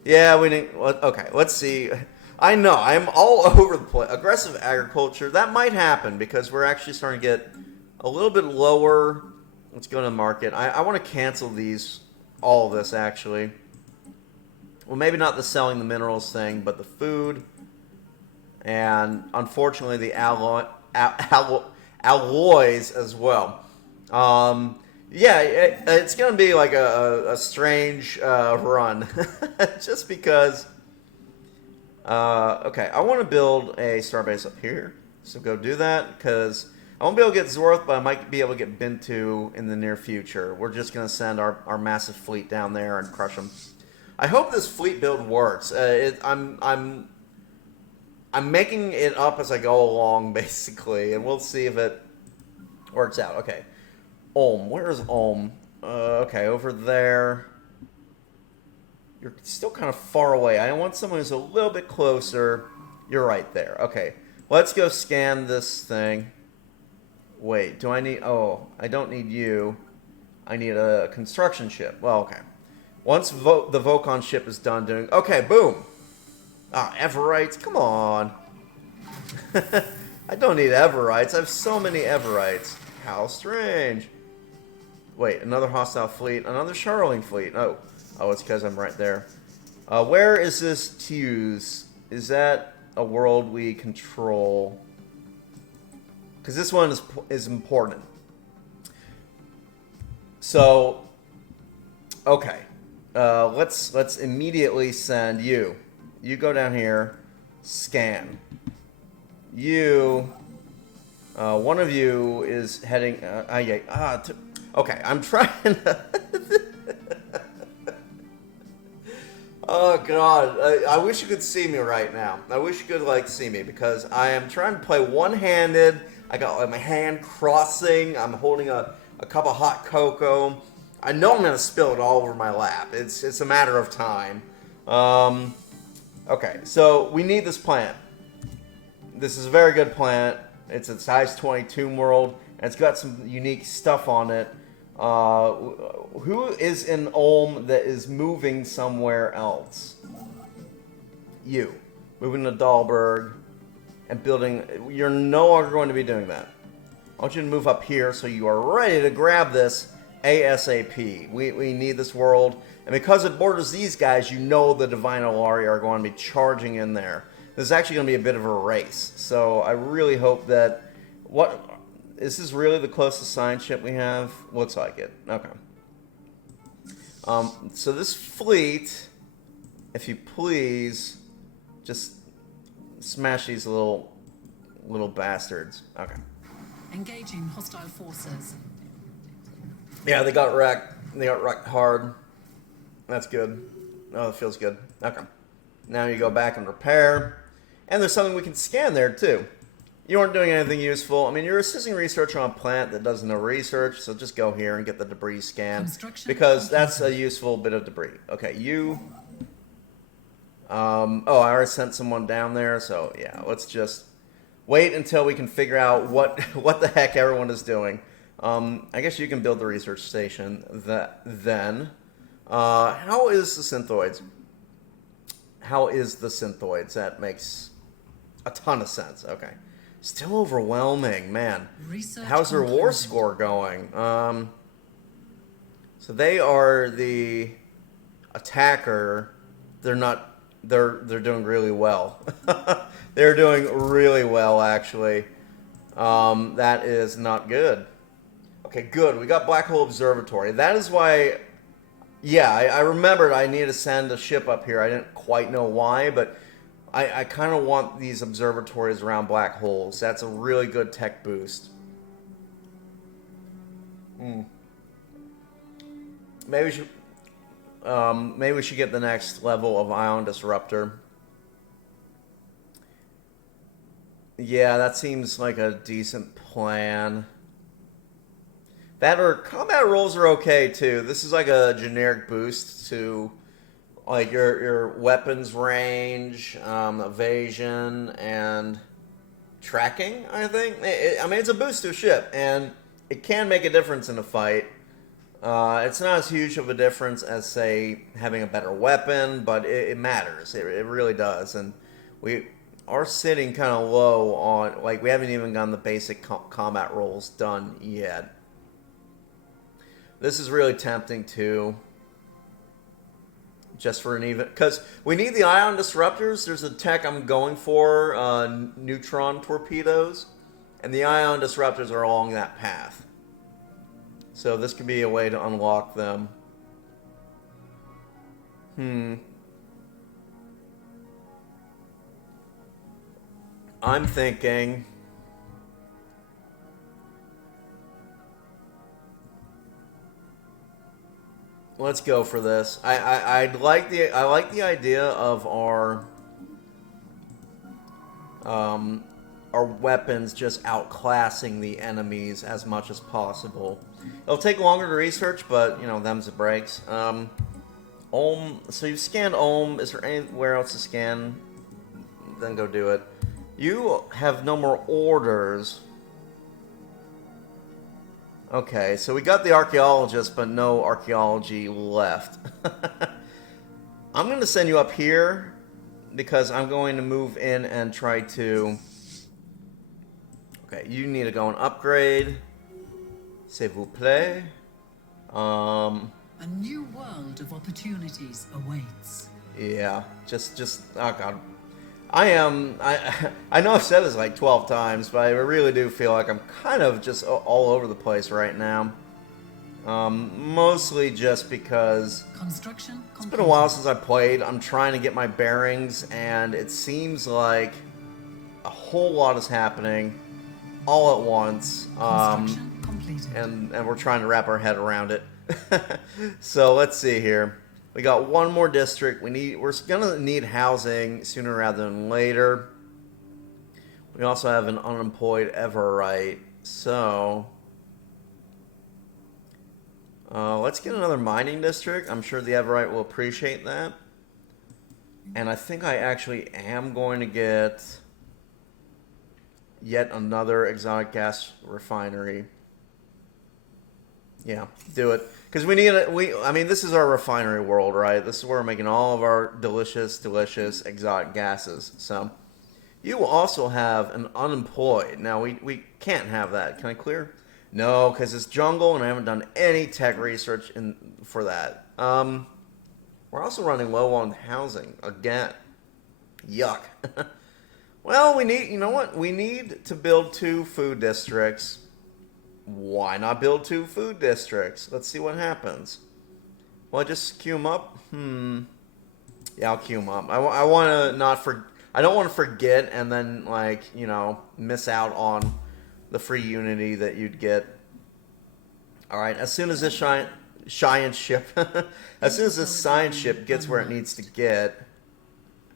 Yeah, we didn't. Okay, let's see. I know, I'm all over the place. Aggressive agriculture, that might happen because we're actually starting to get a little bit lower. Let's go to the market. I want to cancel all of this actually. Well, maybe not the selling the minerals thing, but the food. And unfortunately, the alloys as well. Yeah, it's going to be like a strange run. Just because... okay, I want to build a starbase up here. So go do that, because I won't be able to get Zorth, but I might be able to get Bintu in the near future. We're just going to send our massive fleet down there and crush them. I hope this fleet build works. I'm making it up as I go along, basically, and we'll see if it works out. Okay. Ulm. Where's Ulm? Okay, over there. You're still kind of far away. I want someone who's a little bit closer. You're right there. Okay. Let's go scan this thing. Wait, do I need... Oh, I don't need you. I need a construction ship. Well, okay. Once the Vocon ship is done doing... Okay, boom. Ah, Everites. Come on. I don't need Everites. I have so many Everites. How strange. Wait, another hostile fleet. Another Charling fleet. Oh, it's because I'm right there. Where is this Tews? Is that a world we control? Because this one is important. So, okay. Let's immediately send you. You go down here. Scan. You. One of you is heading. Okay, I'm trying to. Oh god, I wish you could see me right now. I wish you could like see me because I am trying to play one-handed. I got like, my hand crossing. I'm holding a cup of hot cocoa. I know I'm gonna spill it all over my lap. It's a matter of time. Okay, so we need this planet. This is a very good planet. It's a size 22 world, and it's got some unique stuff on it. Who is in Ulm that is moving somewhere else? You. Moving to Dahlberg and building... You're no longer going to be doing that. I want you to move up here so you are ready to grab this ASAP. We need this world. And because it borders these guys, you know the Divine Alaria are going to be charging in there. This is actually going to be a bit of a race. So I really hope that... Is this really the closest science ship we have? Looks like it. Okay. So this fleet, if you please, just smash these little bastards. Okay. Engaging hostile forces. Yeah, they got wrecked. They got wrecked hard. That's good. Oh, that feels good. Okay. Now you go back and repair. And there's something we can scan there, too. You aren't doing anything useful. I mean, you're assisting research on a plant that does no research, so just go here and get the debris scan. Because that's a useful bit of debris. Okay, you... I already sent someone down there, so yeah, let's just wait until we can figure out what the heck everyone is doing. I guess you can build the research station then. How is the Synthoids? That makes a ton of sense. Okay. Still overwhelming, man. How's their war score going? So they are the attacker. They're doing really well. They're doing really well, actually. That is not good. Okay, good. We got Black Hole Observatory. That is why... Yeah, I remembered I needed to send a ship up here. I didn't quite know why, but... I kind of want these observatories around black holes. That's a really good tech boost. Maybe we should get the next level of ion disruptor. Yeah, that seems like a decent plan. That or combat rolls are okay too. This is like a generic boost to like your weapons range, evasion, and tracking, I think. I mean, it's a boost to a ship, and it can make a difference in a fight. It's not as huge of a difference as, say, having a better weapon, but it matters. It really does. And we are sitting kind of low on, like, we haven't even gotten the basic combat rolls done yet. This is really tempting, too. Just for an even... Because we need the ion disruptors. There's a tech I'm going for, neutron torpedoes. And the ion disruptors are along that path. So this could be a way to unlock them. I'm thinking... Let's go for this. I like the idea of our our weapons just outclassing the enemies as much as possible. It'll take longer to research, but, you know, them's the breaks. Ulm, so you've scanned Ulm. Is there anywhere else to scan? Then go do it. You have no more orders. Okay, so we got the archaeologist, but no archaeology left. I'm going to send you up here because I'm going to move in and try to... Okay, you need to go and upgrade. S'il vous plaît. A new world of opportunities awaits. Yeah, just oh god. I know I've said this like 12 times, but I really do feel like I'm kind of just all over the place right now. Mostly just because Construction it's been a while since I played. I'm trying to get my bearings, and it seems like a whole lot is happening all at once. Construction completed. And we're trying to wrap our head around it. So let's see here. We got one more district. We're gonna need housing sooner rather than later. We also have an unemployed Everite. So let's get another mining district. I'm sure the Everite will appreciate that. And I think I actually am going to get yet another exotic gas refinery. Yeah, do it. Because we need it. I mean, this is our refinery world, right? This is where we're making all of our delicious exotic gases. So, you also have an unemployed. Now, we can't have that. Can I clear? No, because it's jungle, and I haven't done any tech research for that. We're also running low on housing again. Yuck. Well, you know what? We need to build 2 food districts. Why not build 2 food districts? Let's see what happens. Will I just queue them up? Yeah, I'll queue them up. I want to not I don't want to forget and then, like, you know, miss out on the free Unity that you'd get. Alright, as soon as this science ship gets where it needs to get,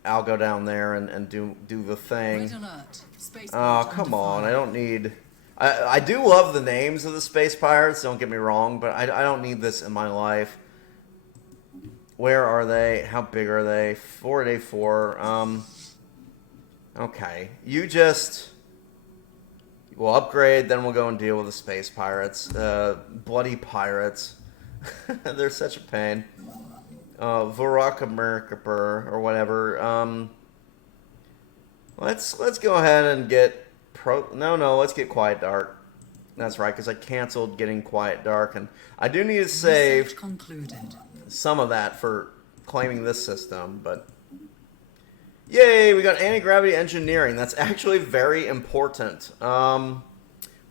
I'll go down there and do the thing. Oh, come on. I don't need... I do love the names of the space pirates, don't get me wrong, but I don't need this in my life. Where are they? How big are they? 4-4. Okay. You just... We'll upgrade, then we'll go and deal with the space pirates. Bloody pirates. They're such a pain. Vorakamerkaper, or whatever. Let's go ahead and get... No, let's get Quiet Dark. That's right, because I canceled getting Quiet Dark, and I do need to save some of that for claiming this system, but... Yay, we got anti-gravity engineering. That's actually very important. Ooh,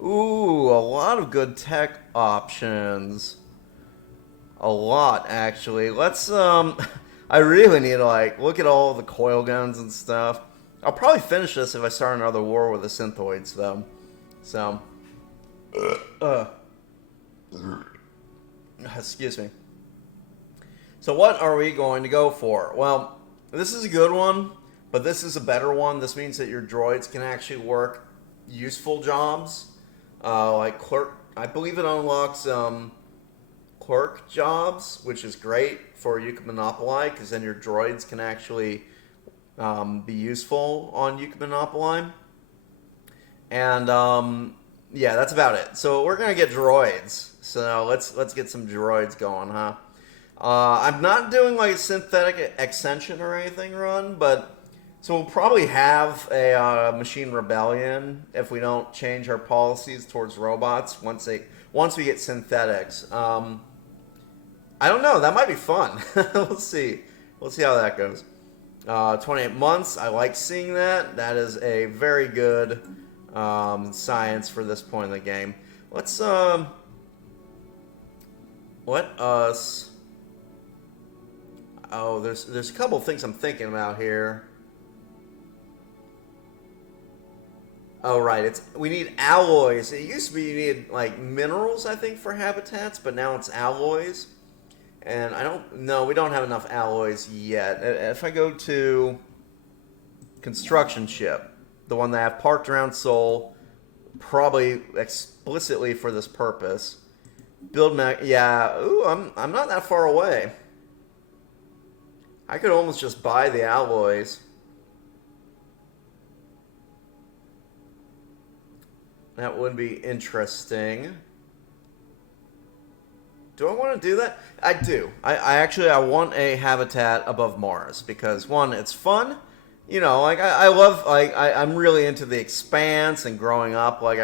a lot of good tech options. A lot, actually. Let's, I really need to, like, look at all the coil guns and stuff. I'll probably finish this if I start another war with the synthoids, though. So, excuse me. So what are we going to go for? Well, this is a good one, but this is a better one. This means that your droids can actually work useful jobs, like clerk. I believe it unlocks clerk jobs, which is great for Yucca Monopoly, because then your droids can actually be useful on Yucca Monopoly. And yeah, that's about it. So we're gonna get droids. So let's get some droids going, huh? I'm not doing like a synthetic ascension or anything run, but so we'll probably have a machine rebellion if we don't change our policies towards robots once we get synthetics. I don't know. That might be fun. We'll see. We'll see how that goes. 28 months. I like seeing that. That is a very good science for this point in the game. Let's let us. Oh, there's a couple of things I'm thinking about here. Oh, right. We need alloys. It used to be you needed like minerals, I think, for habitats, but now it's alloys. And we don't have enough alloys yet. If I go to construction ship, the one that I've parked around Seoul, probably explicitly for this purpose. Build mech, yeah. Ooh, I'm not that far away. I could almost just buy the alloys. That would be interesting. Do I want to do that? I do. I want a habitat above Mars because, one, it's fun. You know, like I love, like I'm really into the expanse and growing up. Like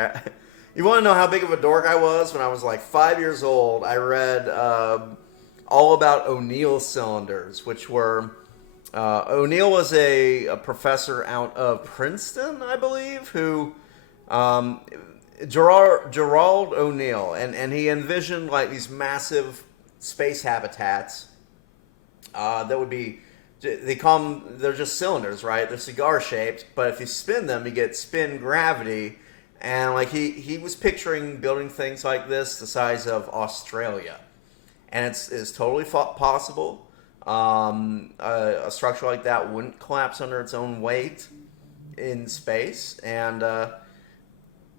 you want to know how big of a dork I was when I was like 5 years old? I read all about O'Neill cylinders, which were O'Neill was a professor out of Princeton, I believe, who Gerald O'Neill, and he envisioned like these massive space habitats that would be, they call them, they're just cylinders, right? They're cigar shaped, but if you spin them, you get spin gravity. And like he was picturing building things like this the size of Australia, and it's totally possible. A structure like that wouldn't collapse under its own weight in space, and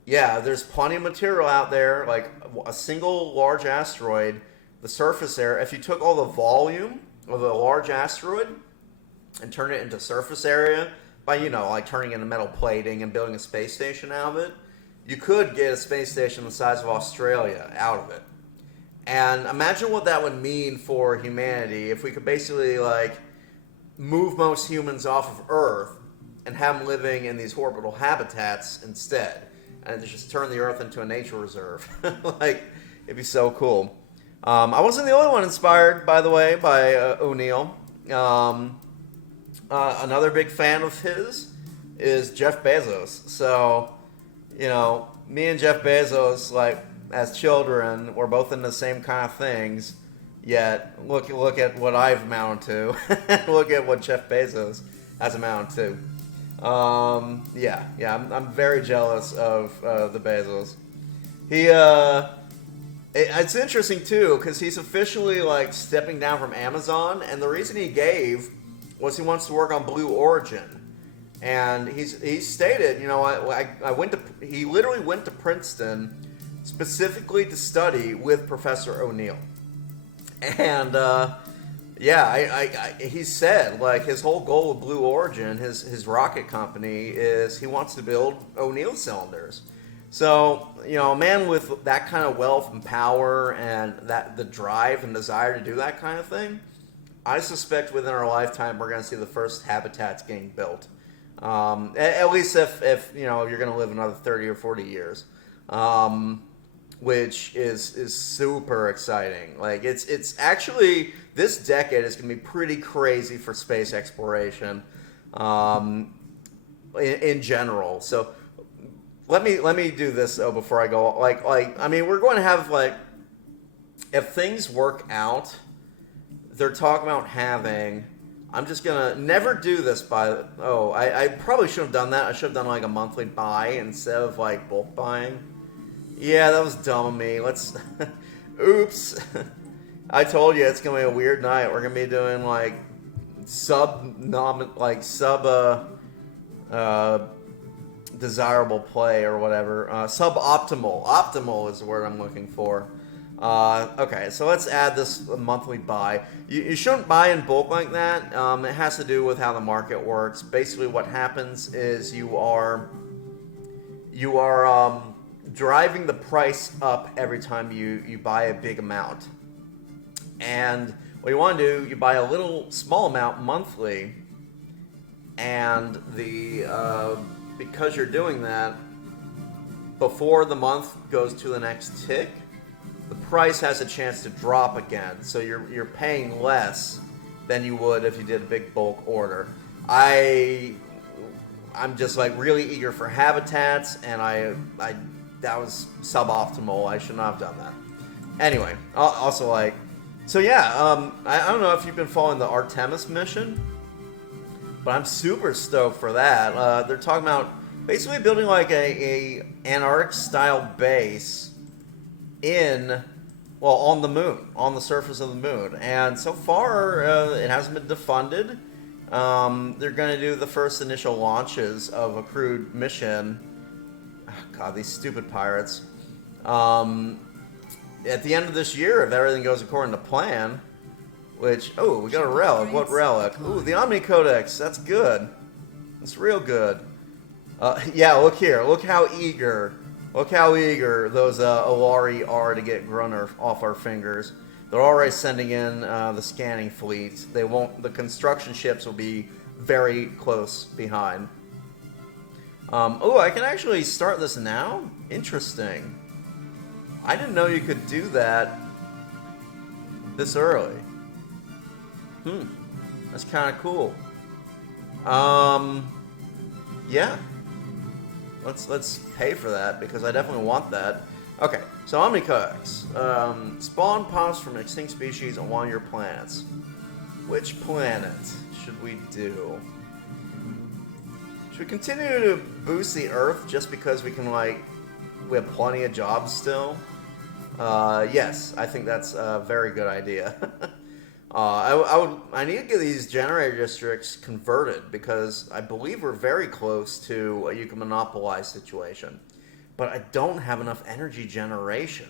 yeah, there's plenty of material out there. Like a single large asteroid, the surface area, if you took all the volume of a large asteroid and turned it into surface area by, you know, like turning into metal plating and building a space station out of it, you could get a space station the size of Australia out of it. And imagine what that would mean for humanity if we could basically like move most humans off of Earth and have them living in these orbital habitats instead, and just turn the Earth into a nature reserve. Like, it'd be so cool. I wasn't the only one inspired, by the way, by O'Neill. Another big fan of his is Jeff Bezos. So, you know, me and Jeff Bezos, like, as children, we're both into the same kind of things. Yet, look at what I've amounted to. Look at what Jeff Bezos has amounted to. I'm very jealous of the Bezos. It's interesting too because he's officially like stepping down from Amazon, and the reason he gave was he wants to work on Blue Origin, and he stated, you know, he literally went to Princeton specifically to study with Professor O'Neill, and he said like his whole goal with Blue Origin, his rocket company, is he wants to build O'Neill cylinders. So, you know, a man with that kind of wealth and power and the drive and desire to do that kind of thing, I suspect within our lifetime we're going to see the first habitats getting built. At least if you know, you're going to live another 30 or 40 years. Which is super exciting. Like it's actually, this decade is going to be pretty crazy for space exploration in general. So let me do this though before I go. Like I mean, we're going to have, like, if things work out, they're talking about having, I'm just gonna never do this I probably should have done that. I should have done like a monthly buy instead of like bulk buying. Yeah, that was dumb of me. Oops. I told you it's gonna be a weird night. We're gonna be doing like desirable play or whatever. Suboptimal. Optimal is the word I'm looking for. Okay, so let's add this monthly buy. You shouldn't buy in bulk like that. It has to do with how the market works. Basically, what happens is you are driving the price up every time you buy a big amount. And what you want to do, you buy a small amount monthly, and because you're doing that, before the month goes to the next tick, the price has a chance to drop again. So you're paying less than you would if you did a big bulk order. I'm just like really eager for habitats, and that was suboptimal. I should not have done that. Anyway, also like, so yeah, I don't know if you've been following the Artemis mission, but I'm super stoked for that. They're talking about basically building like a Antarctic style base on the moon, on the surface of the moon. And so far, it hasn't been defunded. They're going to do the first initial launches of a crewed mission. Oh, God, these stupid pirates. At the end of this year, if everything goes according to plan, which, oh, we got a relic. What relic? Ooh, the Omni Codex. That's good. That's real good. Yeah, look here. Look how eager those Olari are to get Grunner off our fingers. They're already sending in the scanning fleet. They won't. The construction ships will be very close behind. Oh, I can actually start this now? Interesting. I didn't know you could do that this early. That's kind of cool. Yeah. Let's pay for that because I definitely want that. Okay, so Omnicodex. Spawn pops from extinct species on one of your planets. Which planet should we do? Should we continue to boost the Earth just because we can, like, we have plenty of jobs still? Yes, I think that's a very good idea. I need to get these generator districts converted because I believe we're very close to a you can monopolize situation. But I don't have enough energy generation.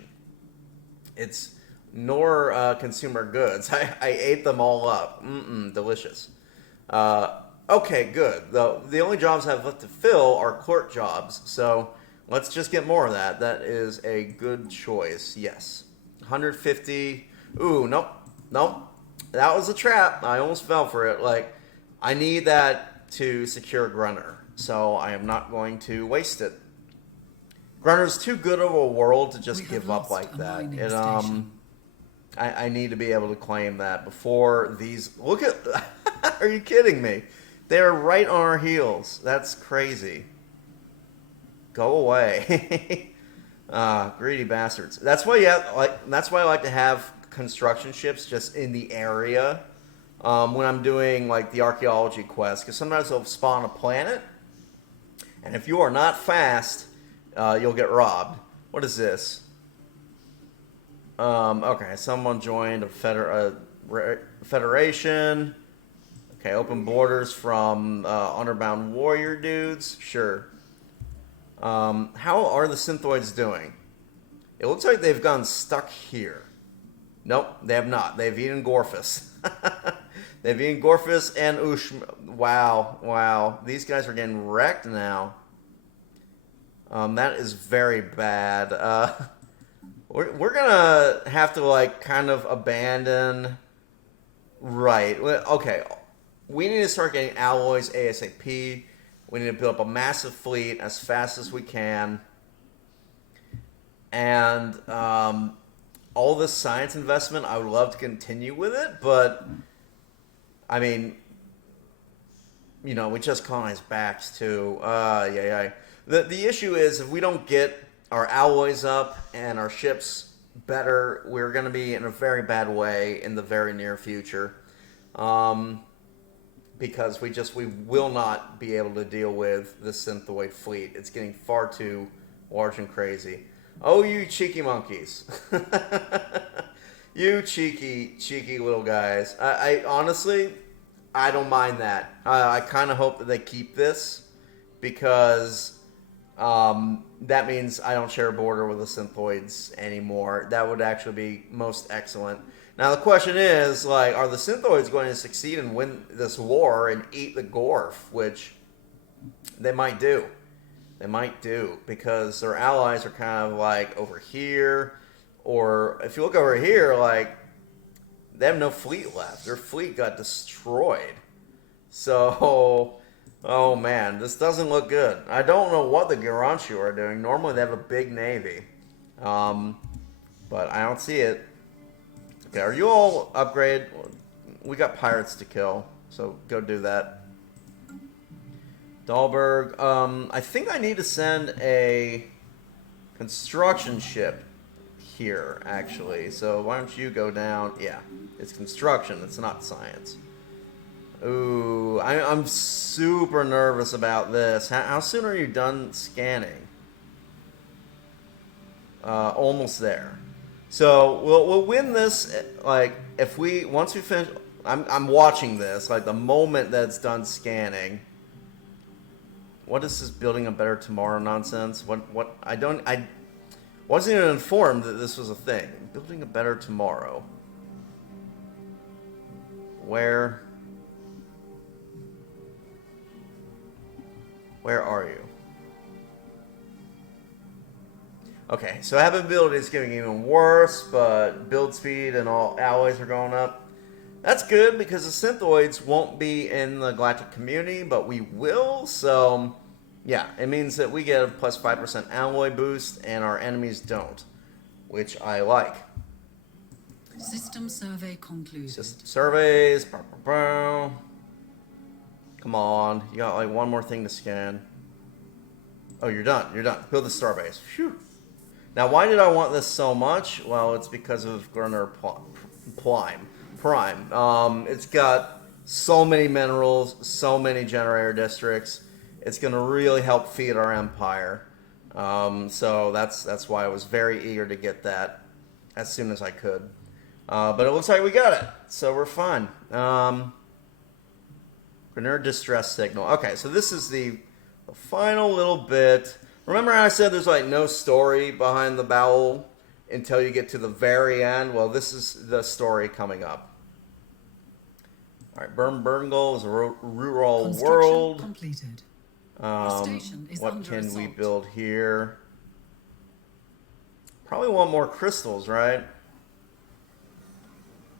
It's nor consumer goods. I ate them all up. Delicious. Okay, good. The only jobs I have left to fill are clerk jobs, so let's just get more of that. That is a good choice, yes. 150. Ooh, nope. That was a trap. I almost fell for it. Like, I need that to secure Grunner, so I am not going to waste it. Grunner's too good of a world to just give up like that. I need to be able to claim that before these... Look at... Are you kidding me? They're right on our heels. That's crazy. Go away. Greedy bastards. That's why that's why I like to have construction ships just in the area when I'm doing like the archaeology quest, because sometimes they'll spawn a planet, and if you are not fast, you'll get robbed. What is this? Okay, someone joined a federation. Okay, open borders from underbound warrior dudes. Sure. How are the Synthoids doing? It looks like they've gone stuck here. Nope, they have not. They've eaten Gorphus. They've eaten Gorphus and Wow. These guys are getting wrecked now. That is very bad. We're gonna have to, like, kind of abandon... Right. Okay. We need to start getting alloys ASAP. We need to build up a massive fleet as fast as we can. And all this science investment, I would love to continue with it, but I mean, you know, we just colonized Bax too. Yeah. The issue is if we don't get our alloys up and our ships better, we're going to be in a very bad way in the very near future. Because we will not be able to deal with the Synthoid fleet. It's getting far too large and crazy. Oh, you cheeky monkeys. You cheeky little guys. I honestly, I don't mind that. I kind of hope that they keep this because that means I don't share a border with the Synthoids anymore. That would actually be most excellent. Now, the question is, like, are the Synthoids going to succeed and win this war and eat the Gorf? Which they might do. They might do, because their allies are kind of, like, over here. Or, if you look over here, like, they have no fleet left. Their fleet got destroyed. So, oh, man, this doesn't look good. I don't know what the Garanshu are doing. Normally, they have a big navy. But I don't see it. Okay, are you all upgraded? We got pirates to kill, so go do that. Dahlberg, I think I need to send a construction ship here, actually. So why don't you go down? Yeah, it's construction, it's not science. Ooh, I'm super nervous about this. How soon are you done scanning? Almost there. So we'll win this, like, if once we finish, I'm watching this. Like, the moment that it's done scanning. What is this building a better tomorrow nonsense? What? I wasn't even informed that this was a thing. Building a better tomorrow. Where are you? Okay, so habitability is getting even worse, but build speed and all alloys are going up. That's good because the synthoids won't be in the galactic community, but we will. So, yeah, it means that we get a plus 5% alloy boost and our enemies don't, which I like. System survey concluded. System surveys. Come on, you got like one more thing to scan. Oh, you're done. You're done. Build the starbase. Phew. Now, why did I want this so much? Well, it's because of Grunner Prime. It's got so many minerals, so many generator districts. It's going to really help feed our empire. So that's why I was very eager to get that as soon as I could. But it looks like we got it, so we're fine. Grunner distress signal. Okay, so this is the final little bit. Remember how I said there's like no story behind the bowel until you get to the very end? Well, this is the story coming up. All right, Burngle is a rural world. Completed. What can we build here? Probably want more crystals, right?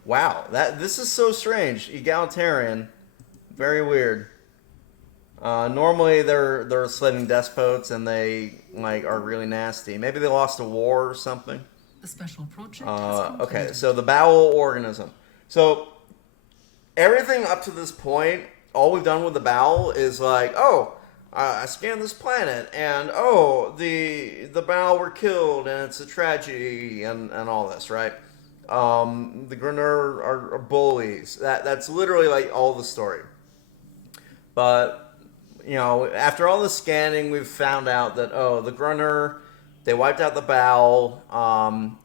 Wow, this is so strange. Egalitarian, very weird. Normally they're slaving despots and they like are really nasty. Maybe they lost a war or something. The special project. Okay, so the bowel organism. So everything up to this point, all we've done with the bowel is like, oh, I scanned this planet, and oh, the bowel were killed, and it's a tragedy, and all this, right? The Grunner are bullies. That's literally like all the story. But you know, after all the scanning, we've found out that the Grunner, they wiped out the bowel.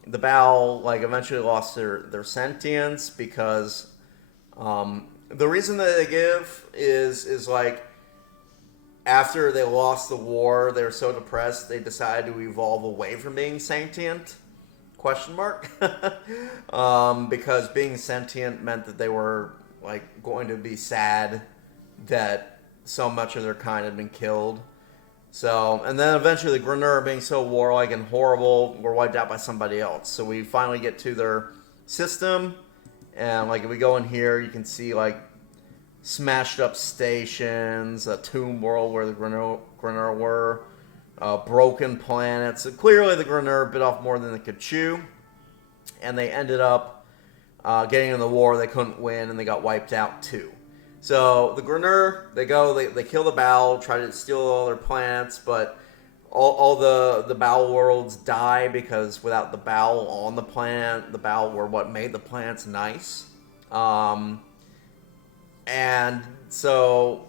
The bowel like eventually lost their sentience because the reason that they give is like after they lost the war, they were so depressed they decided to evolve away from being sentient. Question mark? Because being sentient meant that they were like going to be sad that so much of their kind had been killed. So, and then eventually the Grunner, being so warlike and horrible, were wiped out by somebody else. So we finally get to their system, and like if we go in here, you can see like smashed up stations, a tomb world where the Grunner were, broken planets. So clearly the Grunner bit off more than they could chew, and they ended up getting in the war. They couldn't win, and they got wiped out too. So the Grunner, they kill the bowel, try to steal all their plants, but all the bowel worlds die because without the bowel on the plant, the bowel were what made the plants nice. And so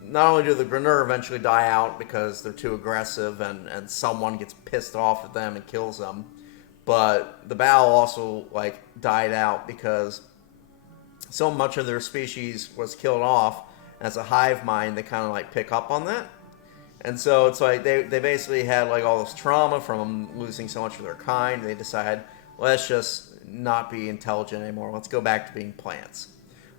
not only do the Grunner eventually die out because they're too aggressive and someone gets pissed off at them and kills them, but the bowel also like died out because so much of their species was killed off. As a hive mind, they kind of like pick up on that. And so it's like they basically had like all this trauma from losing so much of their kind. They decide, let's just not be intelligent anymore. Let's go back to being plants.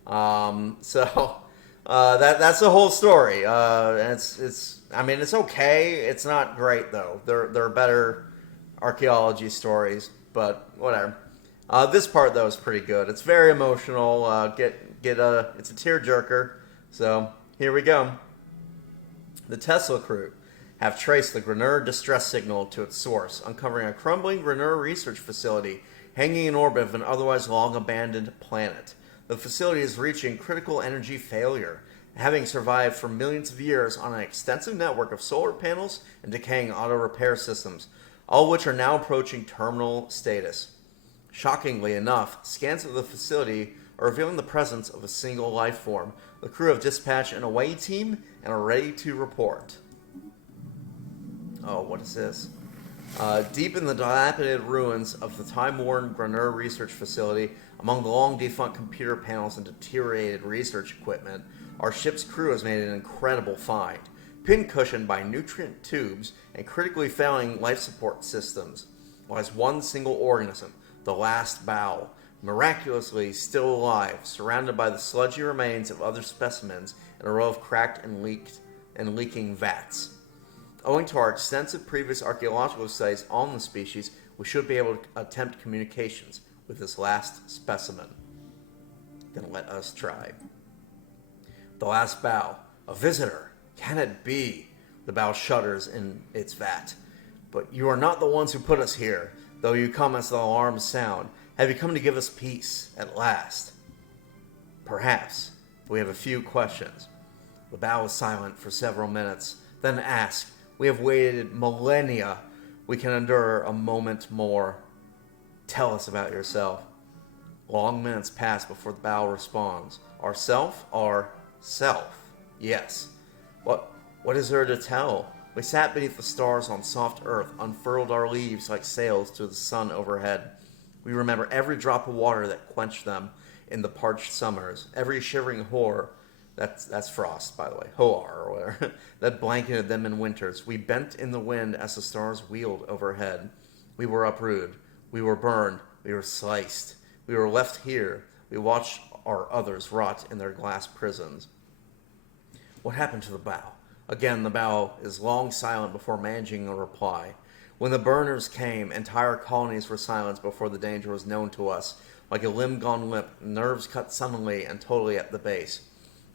That's the whole story. And it's okay. It's not great though. There are better archaeology stories, but whatever. This part though is pretty good. It's very emotional. It's a tearjerker. So here we go. The Tesla crew have traced the Grunner distress signal to its source, uncovering a crumbling Grunner research facility hanging in orbit of an otherwise long abandoned planet. The facility is reaching critical energy failure, having survived for millions of years on an extensive network of solar panels and decaying auto repair systems, all of which are now approaching terminal status. Shockingly enough, scans of the facility are revealing the presence of a single life form. The crew have dispatched an away team and are ready to report. Oh, what is this? Deep in the dilapidated ruins of the time-worn Grunner research facility, Among the long-defunct computer panels and deteriorated research equipment, our ship's crew has made an incredible find. Pincushioned by nutrient tubes and critically failing life support systems lies one single organism, the last bowel, miraculously still alive, surrounded by the sludgy remains of other specimens in a row of cracked and leaking vats. Owing to our extensive previous archaeological studies on the species, we should be able to attempt communications with this last specimen. Then let us try. The last bow. A visitor. Can it be? The bow shudders in its vat. But you are not the ones who put us here, though you come as the alarms sound. Have you come to give us peace at last? Perhaps. We have a few questions. The bow is silent for several minutes, then asks, we have waited millennia. We can endure a moment more. Tell us about yourself. Long minutes pass before the bow responds. Ourself? Our self. Yes. What is there to tell? We sat beneath the stars on soft earth, unfurled our leaves like sails to the sun overhead. We remember every drop of water that quenched them in the parched summers, every shivering horror, that's frost, by the way, hoar or whatever, that blanketed them in winters. We bent in the wind as the stars wheeled overhead. We were uprooted. We were burned. We were sliced. We were left here. We watched our others rot in their glass prisons. What happened to the bow? Again, the bow is long silent before managing a reply. When the burners came, entire colonies were silenced before the danger was known to us. Like a limb gone limp, nerves cut suddenly and totally at the base.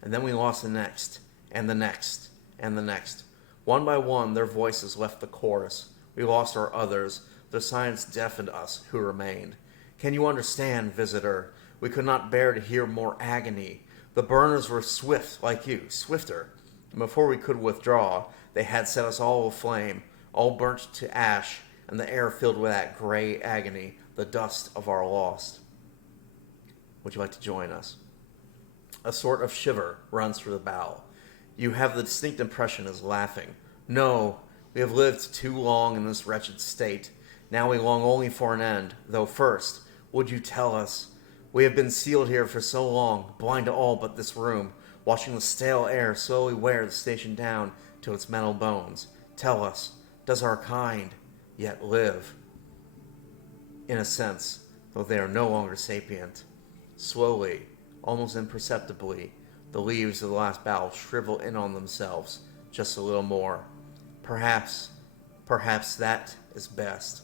And then we lost the next, and the next, and the next. One by one, their voices left the chorus. We lost our others. Their silence deafened us who remained. Can you understand, visitor? We could not bear to hear more agony. The burners were swift like you, swifter. And before we could withdraw, they had set us all aflame, all burnt to ash, and the air filled with that gray agony, the dust of our lost. Would you like to join us? A sort of shiver runs through the bow. You have the distinct impression as laughing. No, we have lived too long in this wretched state. Now we long only for an end, though first, would you tell us? We have been sealed here for so long, blind to all but this room, watching the stale air slowly wear the station down to its metal bones. Tell us, does our kind yet live? In a sense, though they are no longer sapient. Slowly, almost imperceptibly, the leaves of the last bough shrivel in on themselves just a little more. Perhaps that is best.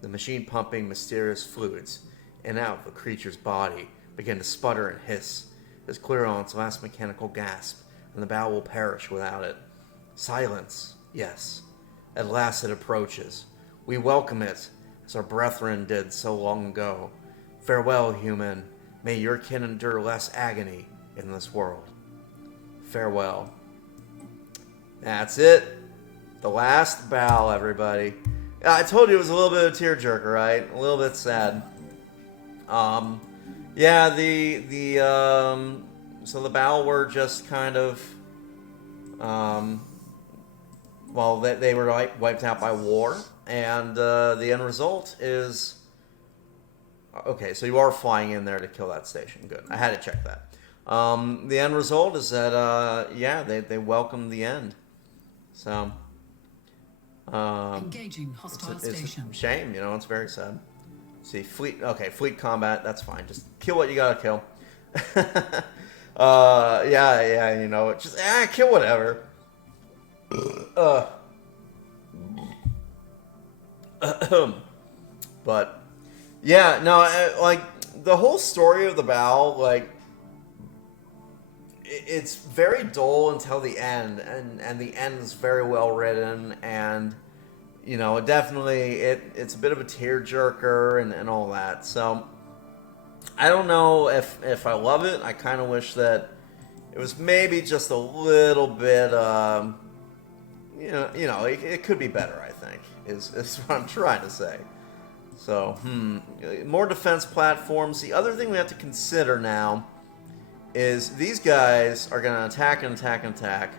The machine pumping mysterious fluids in and out of the creature's body begin to sputter and hiss. It is clear on its last mechanical gasp, and the bow will perish without it. Silence, yes. At last it approaches. We welcome it, as our brethren did so long ago. Farewell, human. May your kin endure less agony in this world. Farewell. That's it. The last bow, everybody. I told you it was a little bit of a tearjerker, right? A little bit sad. Yeah, so the bow were just kind of, well, they were wiped out by war, and the end result is, okay, so you are flying in there to kill that station. Good. I had to check that. The end result is that, yeah, they welcomed the end. So, Engaging hostile station. It's a shame, it's very sad. See, fleet combat, that's fine. Just kill what you gotta kill. Yeah, just, kill whatever. But, yeah, no, like, the whole story of the bow, like, it's very dull until the end, and the end is very well written, and it definitely it's a bit of a tearjerker and all that. So I don't know if I love it. I kind of wish that it was maybe just a little bit it could be better, I think, is what I'm trying to say. So more defense platforms. The other thing we have to consider now is these guys are going to attack and attack and attack.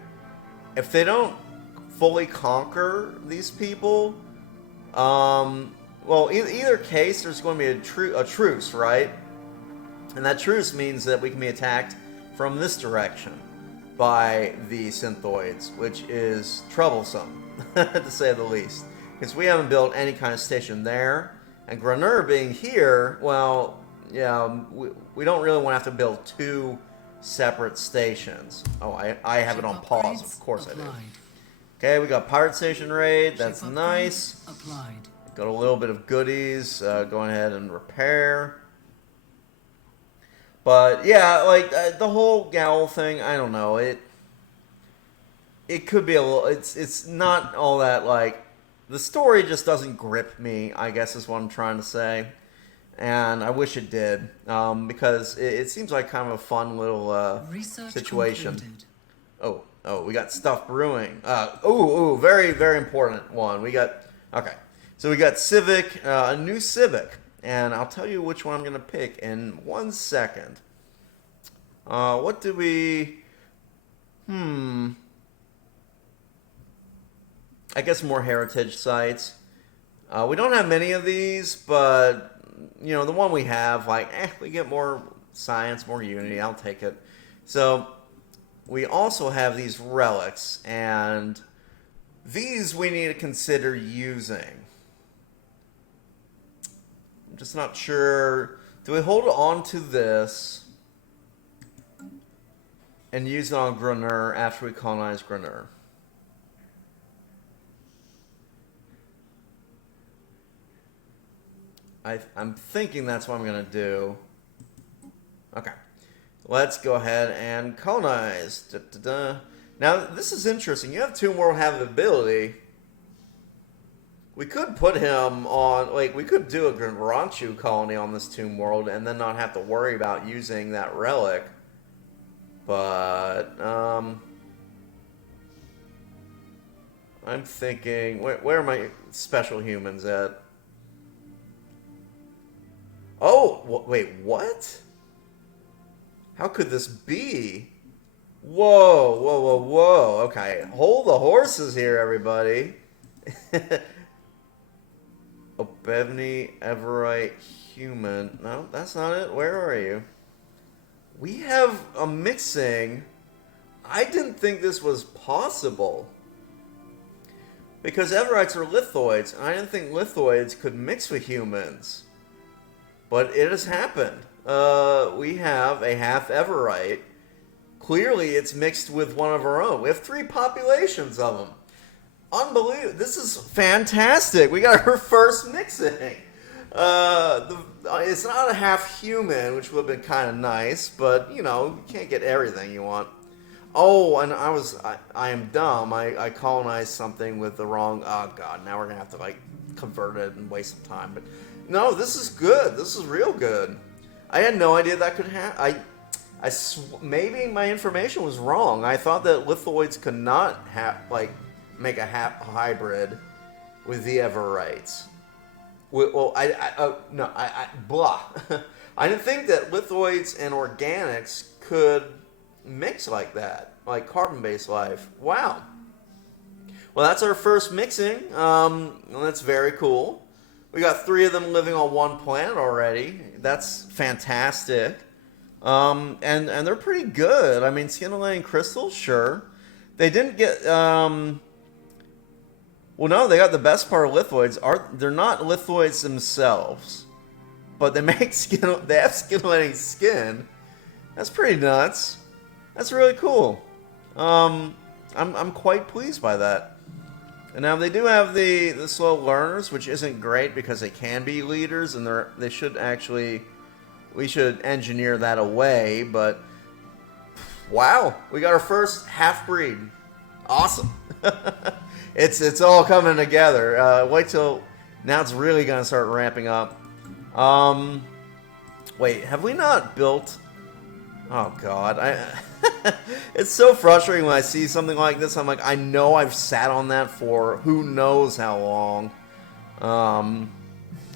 If they don't fully conquer these people, well, either case, there's going to be a truce, right? And that truce means that we can be attacked from this direction by the synthoids, which is troublesome, to say the least. Because we haven't built any kind of station there. And Granur being here, well, yeah, we don't really want to have to build two separate stations. Oh, I have it on pause. Of course I do. Okay, we got Pirate Station Raid. That's nice. Got a little bit of goodies. Going ahead and repair. But yeah, like the whole Gowl thing, I don't know. It could be a little. It's not all that like. The story just doesn't grip me, I guess is what I'm trying to say. And I wish it did, because it seems like kind of a fun little situation. Concluded. Oh, we got stuff brewing. Very, very important one. So we got Civic, a new Civic. And I'll tell you which one I'm going to pick in 1 second. What do we... I guess more heritage sites. We don't have many of these, but... You know, the one we have, like, we get more science, more unity. I'll take it. So, we also have these relics, and these we need to consider using. I'm just not sure. Do we hold on to this and use it on Granur after we colonize Granur? I'm thinking that's what I'm going to do. Okay. Let's go ahead and colonize. Now, this is interesting. You have Tomb World habitability. We could put him on... Like, we could do a Granranchu colony on this Tomb World and then not have to worry about using that relic. But, I'm thinking... Where are my special humans at? Oh, wait, what? How could this be? Whoa. Okay, hold the horses here, everybody. Obevny, Everite, human. No, that's not it. Where are you? We have a mixing. I didn't think this was possible. Because Everites are lithoids, and I didn't think lithoids could mix with humans. But it has happened. We have a half Everite. Clearly, it's mixed with one of our own. We have 3 populations of them. Unbelievable. This is fantastic. We got our first mixing. It's not a half human, which would have been kind of nice, but, you know, you can't get everything you want. Oh, and I am dumb. I colonized something with the wrong... Oh, God. Now we're going to have to, like, convert it and waste some time. But... No, this is good. This is real good. I had no idea that could happen. Maybe my information was wrong. I thought that lithoids could not make a hybrid with the Everites. Well, blah. I didn't think that lithoids and organics could mix like that, like carbon-based life. Wow. Well, that's our first mixing. That's very cool. We got 3 of them living on one planet already. That's fantastic. And they're pretty good. I mean, scintillating crystals, sure. They didn't get... Well, no, they got the best part of lithoids. They're not lithoids themselves. But they make skin... They have scintillating skin. That's pretty nuts. That's really cool. I'm quite pleased by that. And now they do have the slow learners, which isn't great because they can be leaders, and they should actually... We should engineer that away, but... Wow! We got our first half-breed. Awesome! It's all coming together. Wait till... Now it's really going to start ramping up. Wait, have we not built... Oh, God. It's so frustrating when I see something like this. I'm like, I know I've sat on that for who knows how long.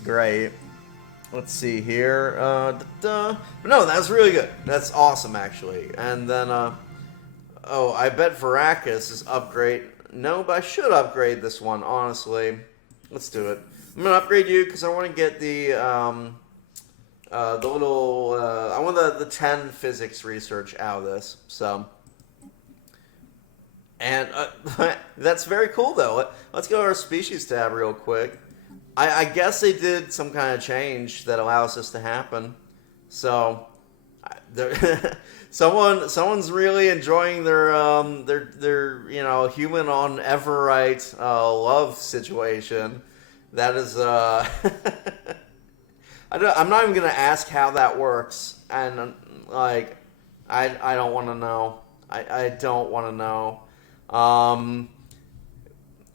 Great. Let's see here. But no, that's really good. That's awesome, actually. And then, oh, I bet Veracruz is upgrade. No, but I should upgrade this one, honestly. Let's do it. I'm going to upgrade you because I want to get the the little, I want the 10 physics research out of this, so. And that's very cool, though. Let's go to our species tab real quick. I guess they did some kind of change that allows this to happen. So, someone's really enjoying their human on Everite love situation. That is I'm not even gonna ask how that works, and like I don't want to know. I don't want to know. One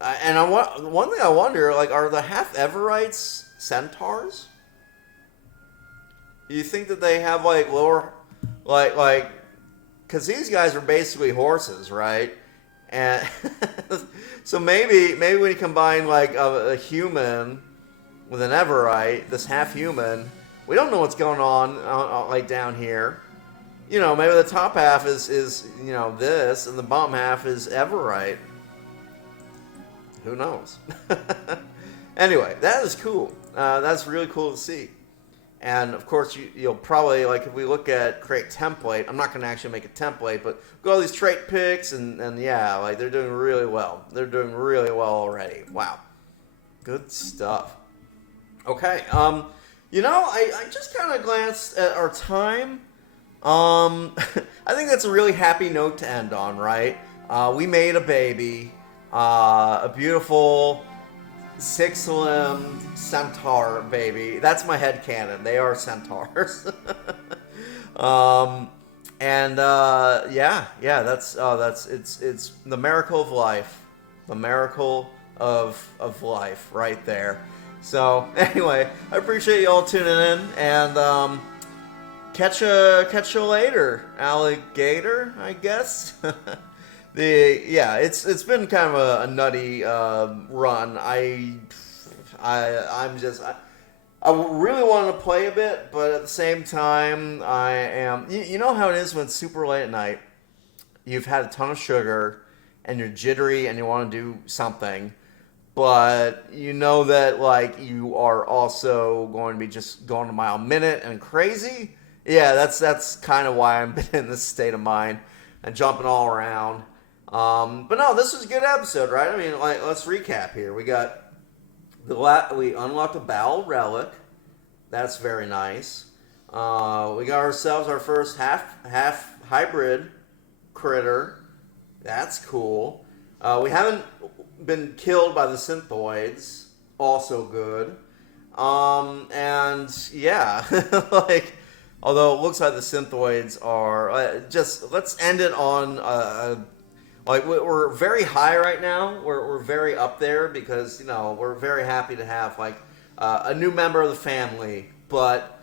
thing I wonder, like, are the half Everites centaurs? You think that they have like lower, like, because these guys are basically horses, right? And so maybe when you combine like a human with an Everite, this half human, we don't know what's going on like down here. You know, maybe the top half is this, and the bottom half is Everite. Who knows? Anyway, that is cool. That's really cool to see. And of course, you'll probably, like, if we look at create template, I'm not going to actually make a template, but go all these trait picks, and yeah, like, they're doing really well. They're doing really well already. Wow. Good stuff. Okay, I just kind of glanced at our time. I think that's a really happy note to end on, right? We made a baby, a beautiful 6-limbed centaur baby. That's my headcanon. They are centaurs. It's the miracle of life. The miracle of life right there. So anyway, I appreciate you all tuning in, and catch you later, alligator, I guess. It's been kind of a nutty run. I really wanted to play a bit, but at the same time, I am. You know how it is when it's super late at night. You've had a ton of sugar, and you're jittery, and you want to do something, but you know that, like, you are also going to be just going a mile a minute and crazy. Yeah, that's kind of why I'm in this state of mind and jumping all around. But no, this was a good episode, right? I mean, like, let's recap here. We unlocked a Bowel relic. That's very nice. We got ourselves our first half hybrid critter. That's cool. We haven't been killed by the synthoids. Also good. And yeah, like, although it looks like the synthoids are just. Let's end it on like, we're very high right now. We're very up there because, we're very happy to have, like, a new member of the family. But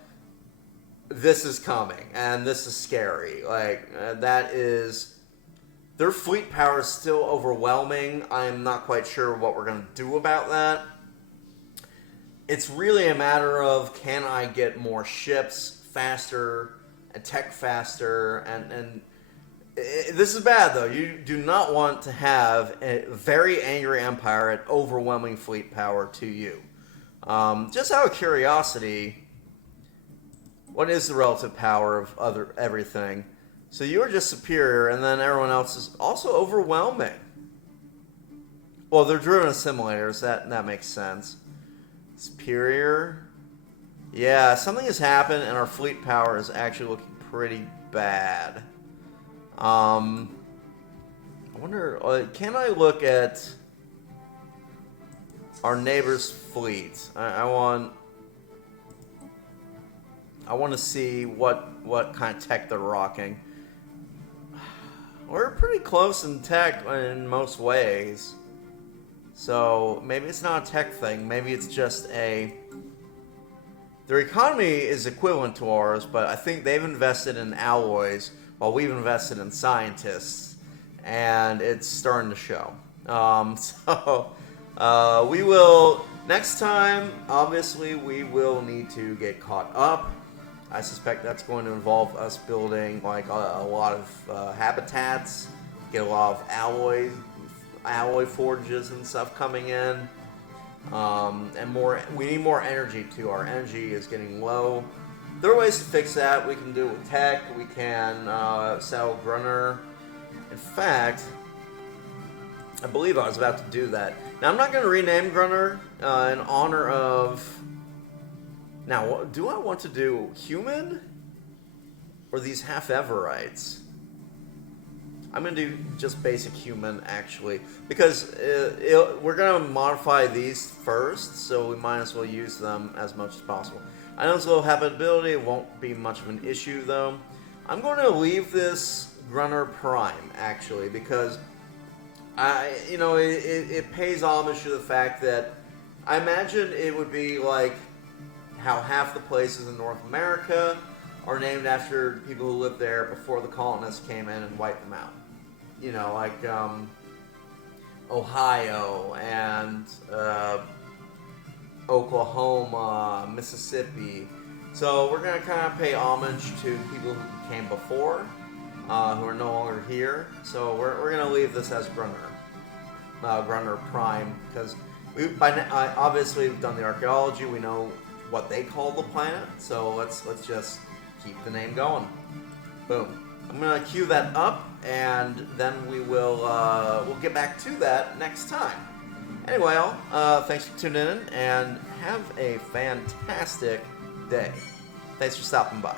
this is coming, and this is scary. Like, their fleet power is still overwhelming. I'm not quite sure what we're going to do about that. It's really a matter of, can I get more ships faster and tech faster, and this is bad, though. You do not want to have a very angry empire at overwhelming fleet power to you. Just out of curiosity, what is the relative power of everything? So you are just superior, and then everyone else is also overwhelming. Well, they're driven assimilators. That makes sense. Superior. Yeah, something has happened, and our fleet power is actually looking pretty bad. I wonder, can I look at our neighbor's fleet? I want to see what kind of tech they're rocking. We're pretty close in tech in most ways. So maybe it's not a tech thing. Maybe it's just their economy is equivalent to ours, but I think they've invested in alloys while we've invested in scientists, and it's starting to show. We will, next time, obviously, we will need to get caught up. I suspect that's going to involve us building, like, a lot of habitats, get a lot of alloy forges and stuff coming in, and we need more energy too. Our energy is getting low. there are ways to fix that. We can do it with tech. We can sell Grunner. In fact, I believe I was about to do that. Now, I'm not going to rename Grunner in honor of... Now, do I want to do human? Or these half-Everites? I'm going to do just basic human, actually. Because we're going to modify these first, so we might as well use them as much as possible. I know it's low habitability. It won't be much of an issue, though. I'm going to leave this Grunner Prime, actually, because... it pays homage to the fact that I imagine it would be like how half the places in North America are named after people who lived there before the colonists came in and wiped them out. You know, like Ohio and Oklahoma, Mississippi. So we're going to kind of pay homage to people who came before, who are no longer here. So we're going to leave this as Grunner Prime, because obviously we've done the archaeology. We know what they call the planet, so let's just keep the name going. Boom. I'm gonna queue that up, and then we'll get back to that next time. Anyway, thanks for tuning in, and have a fantastic day. Thanks for stopping by.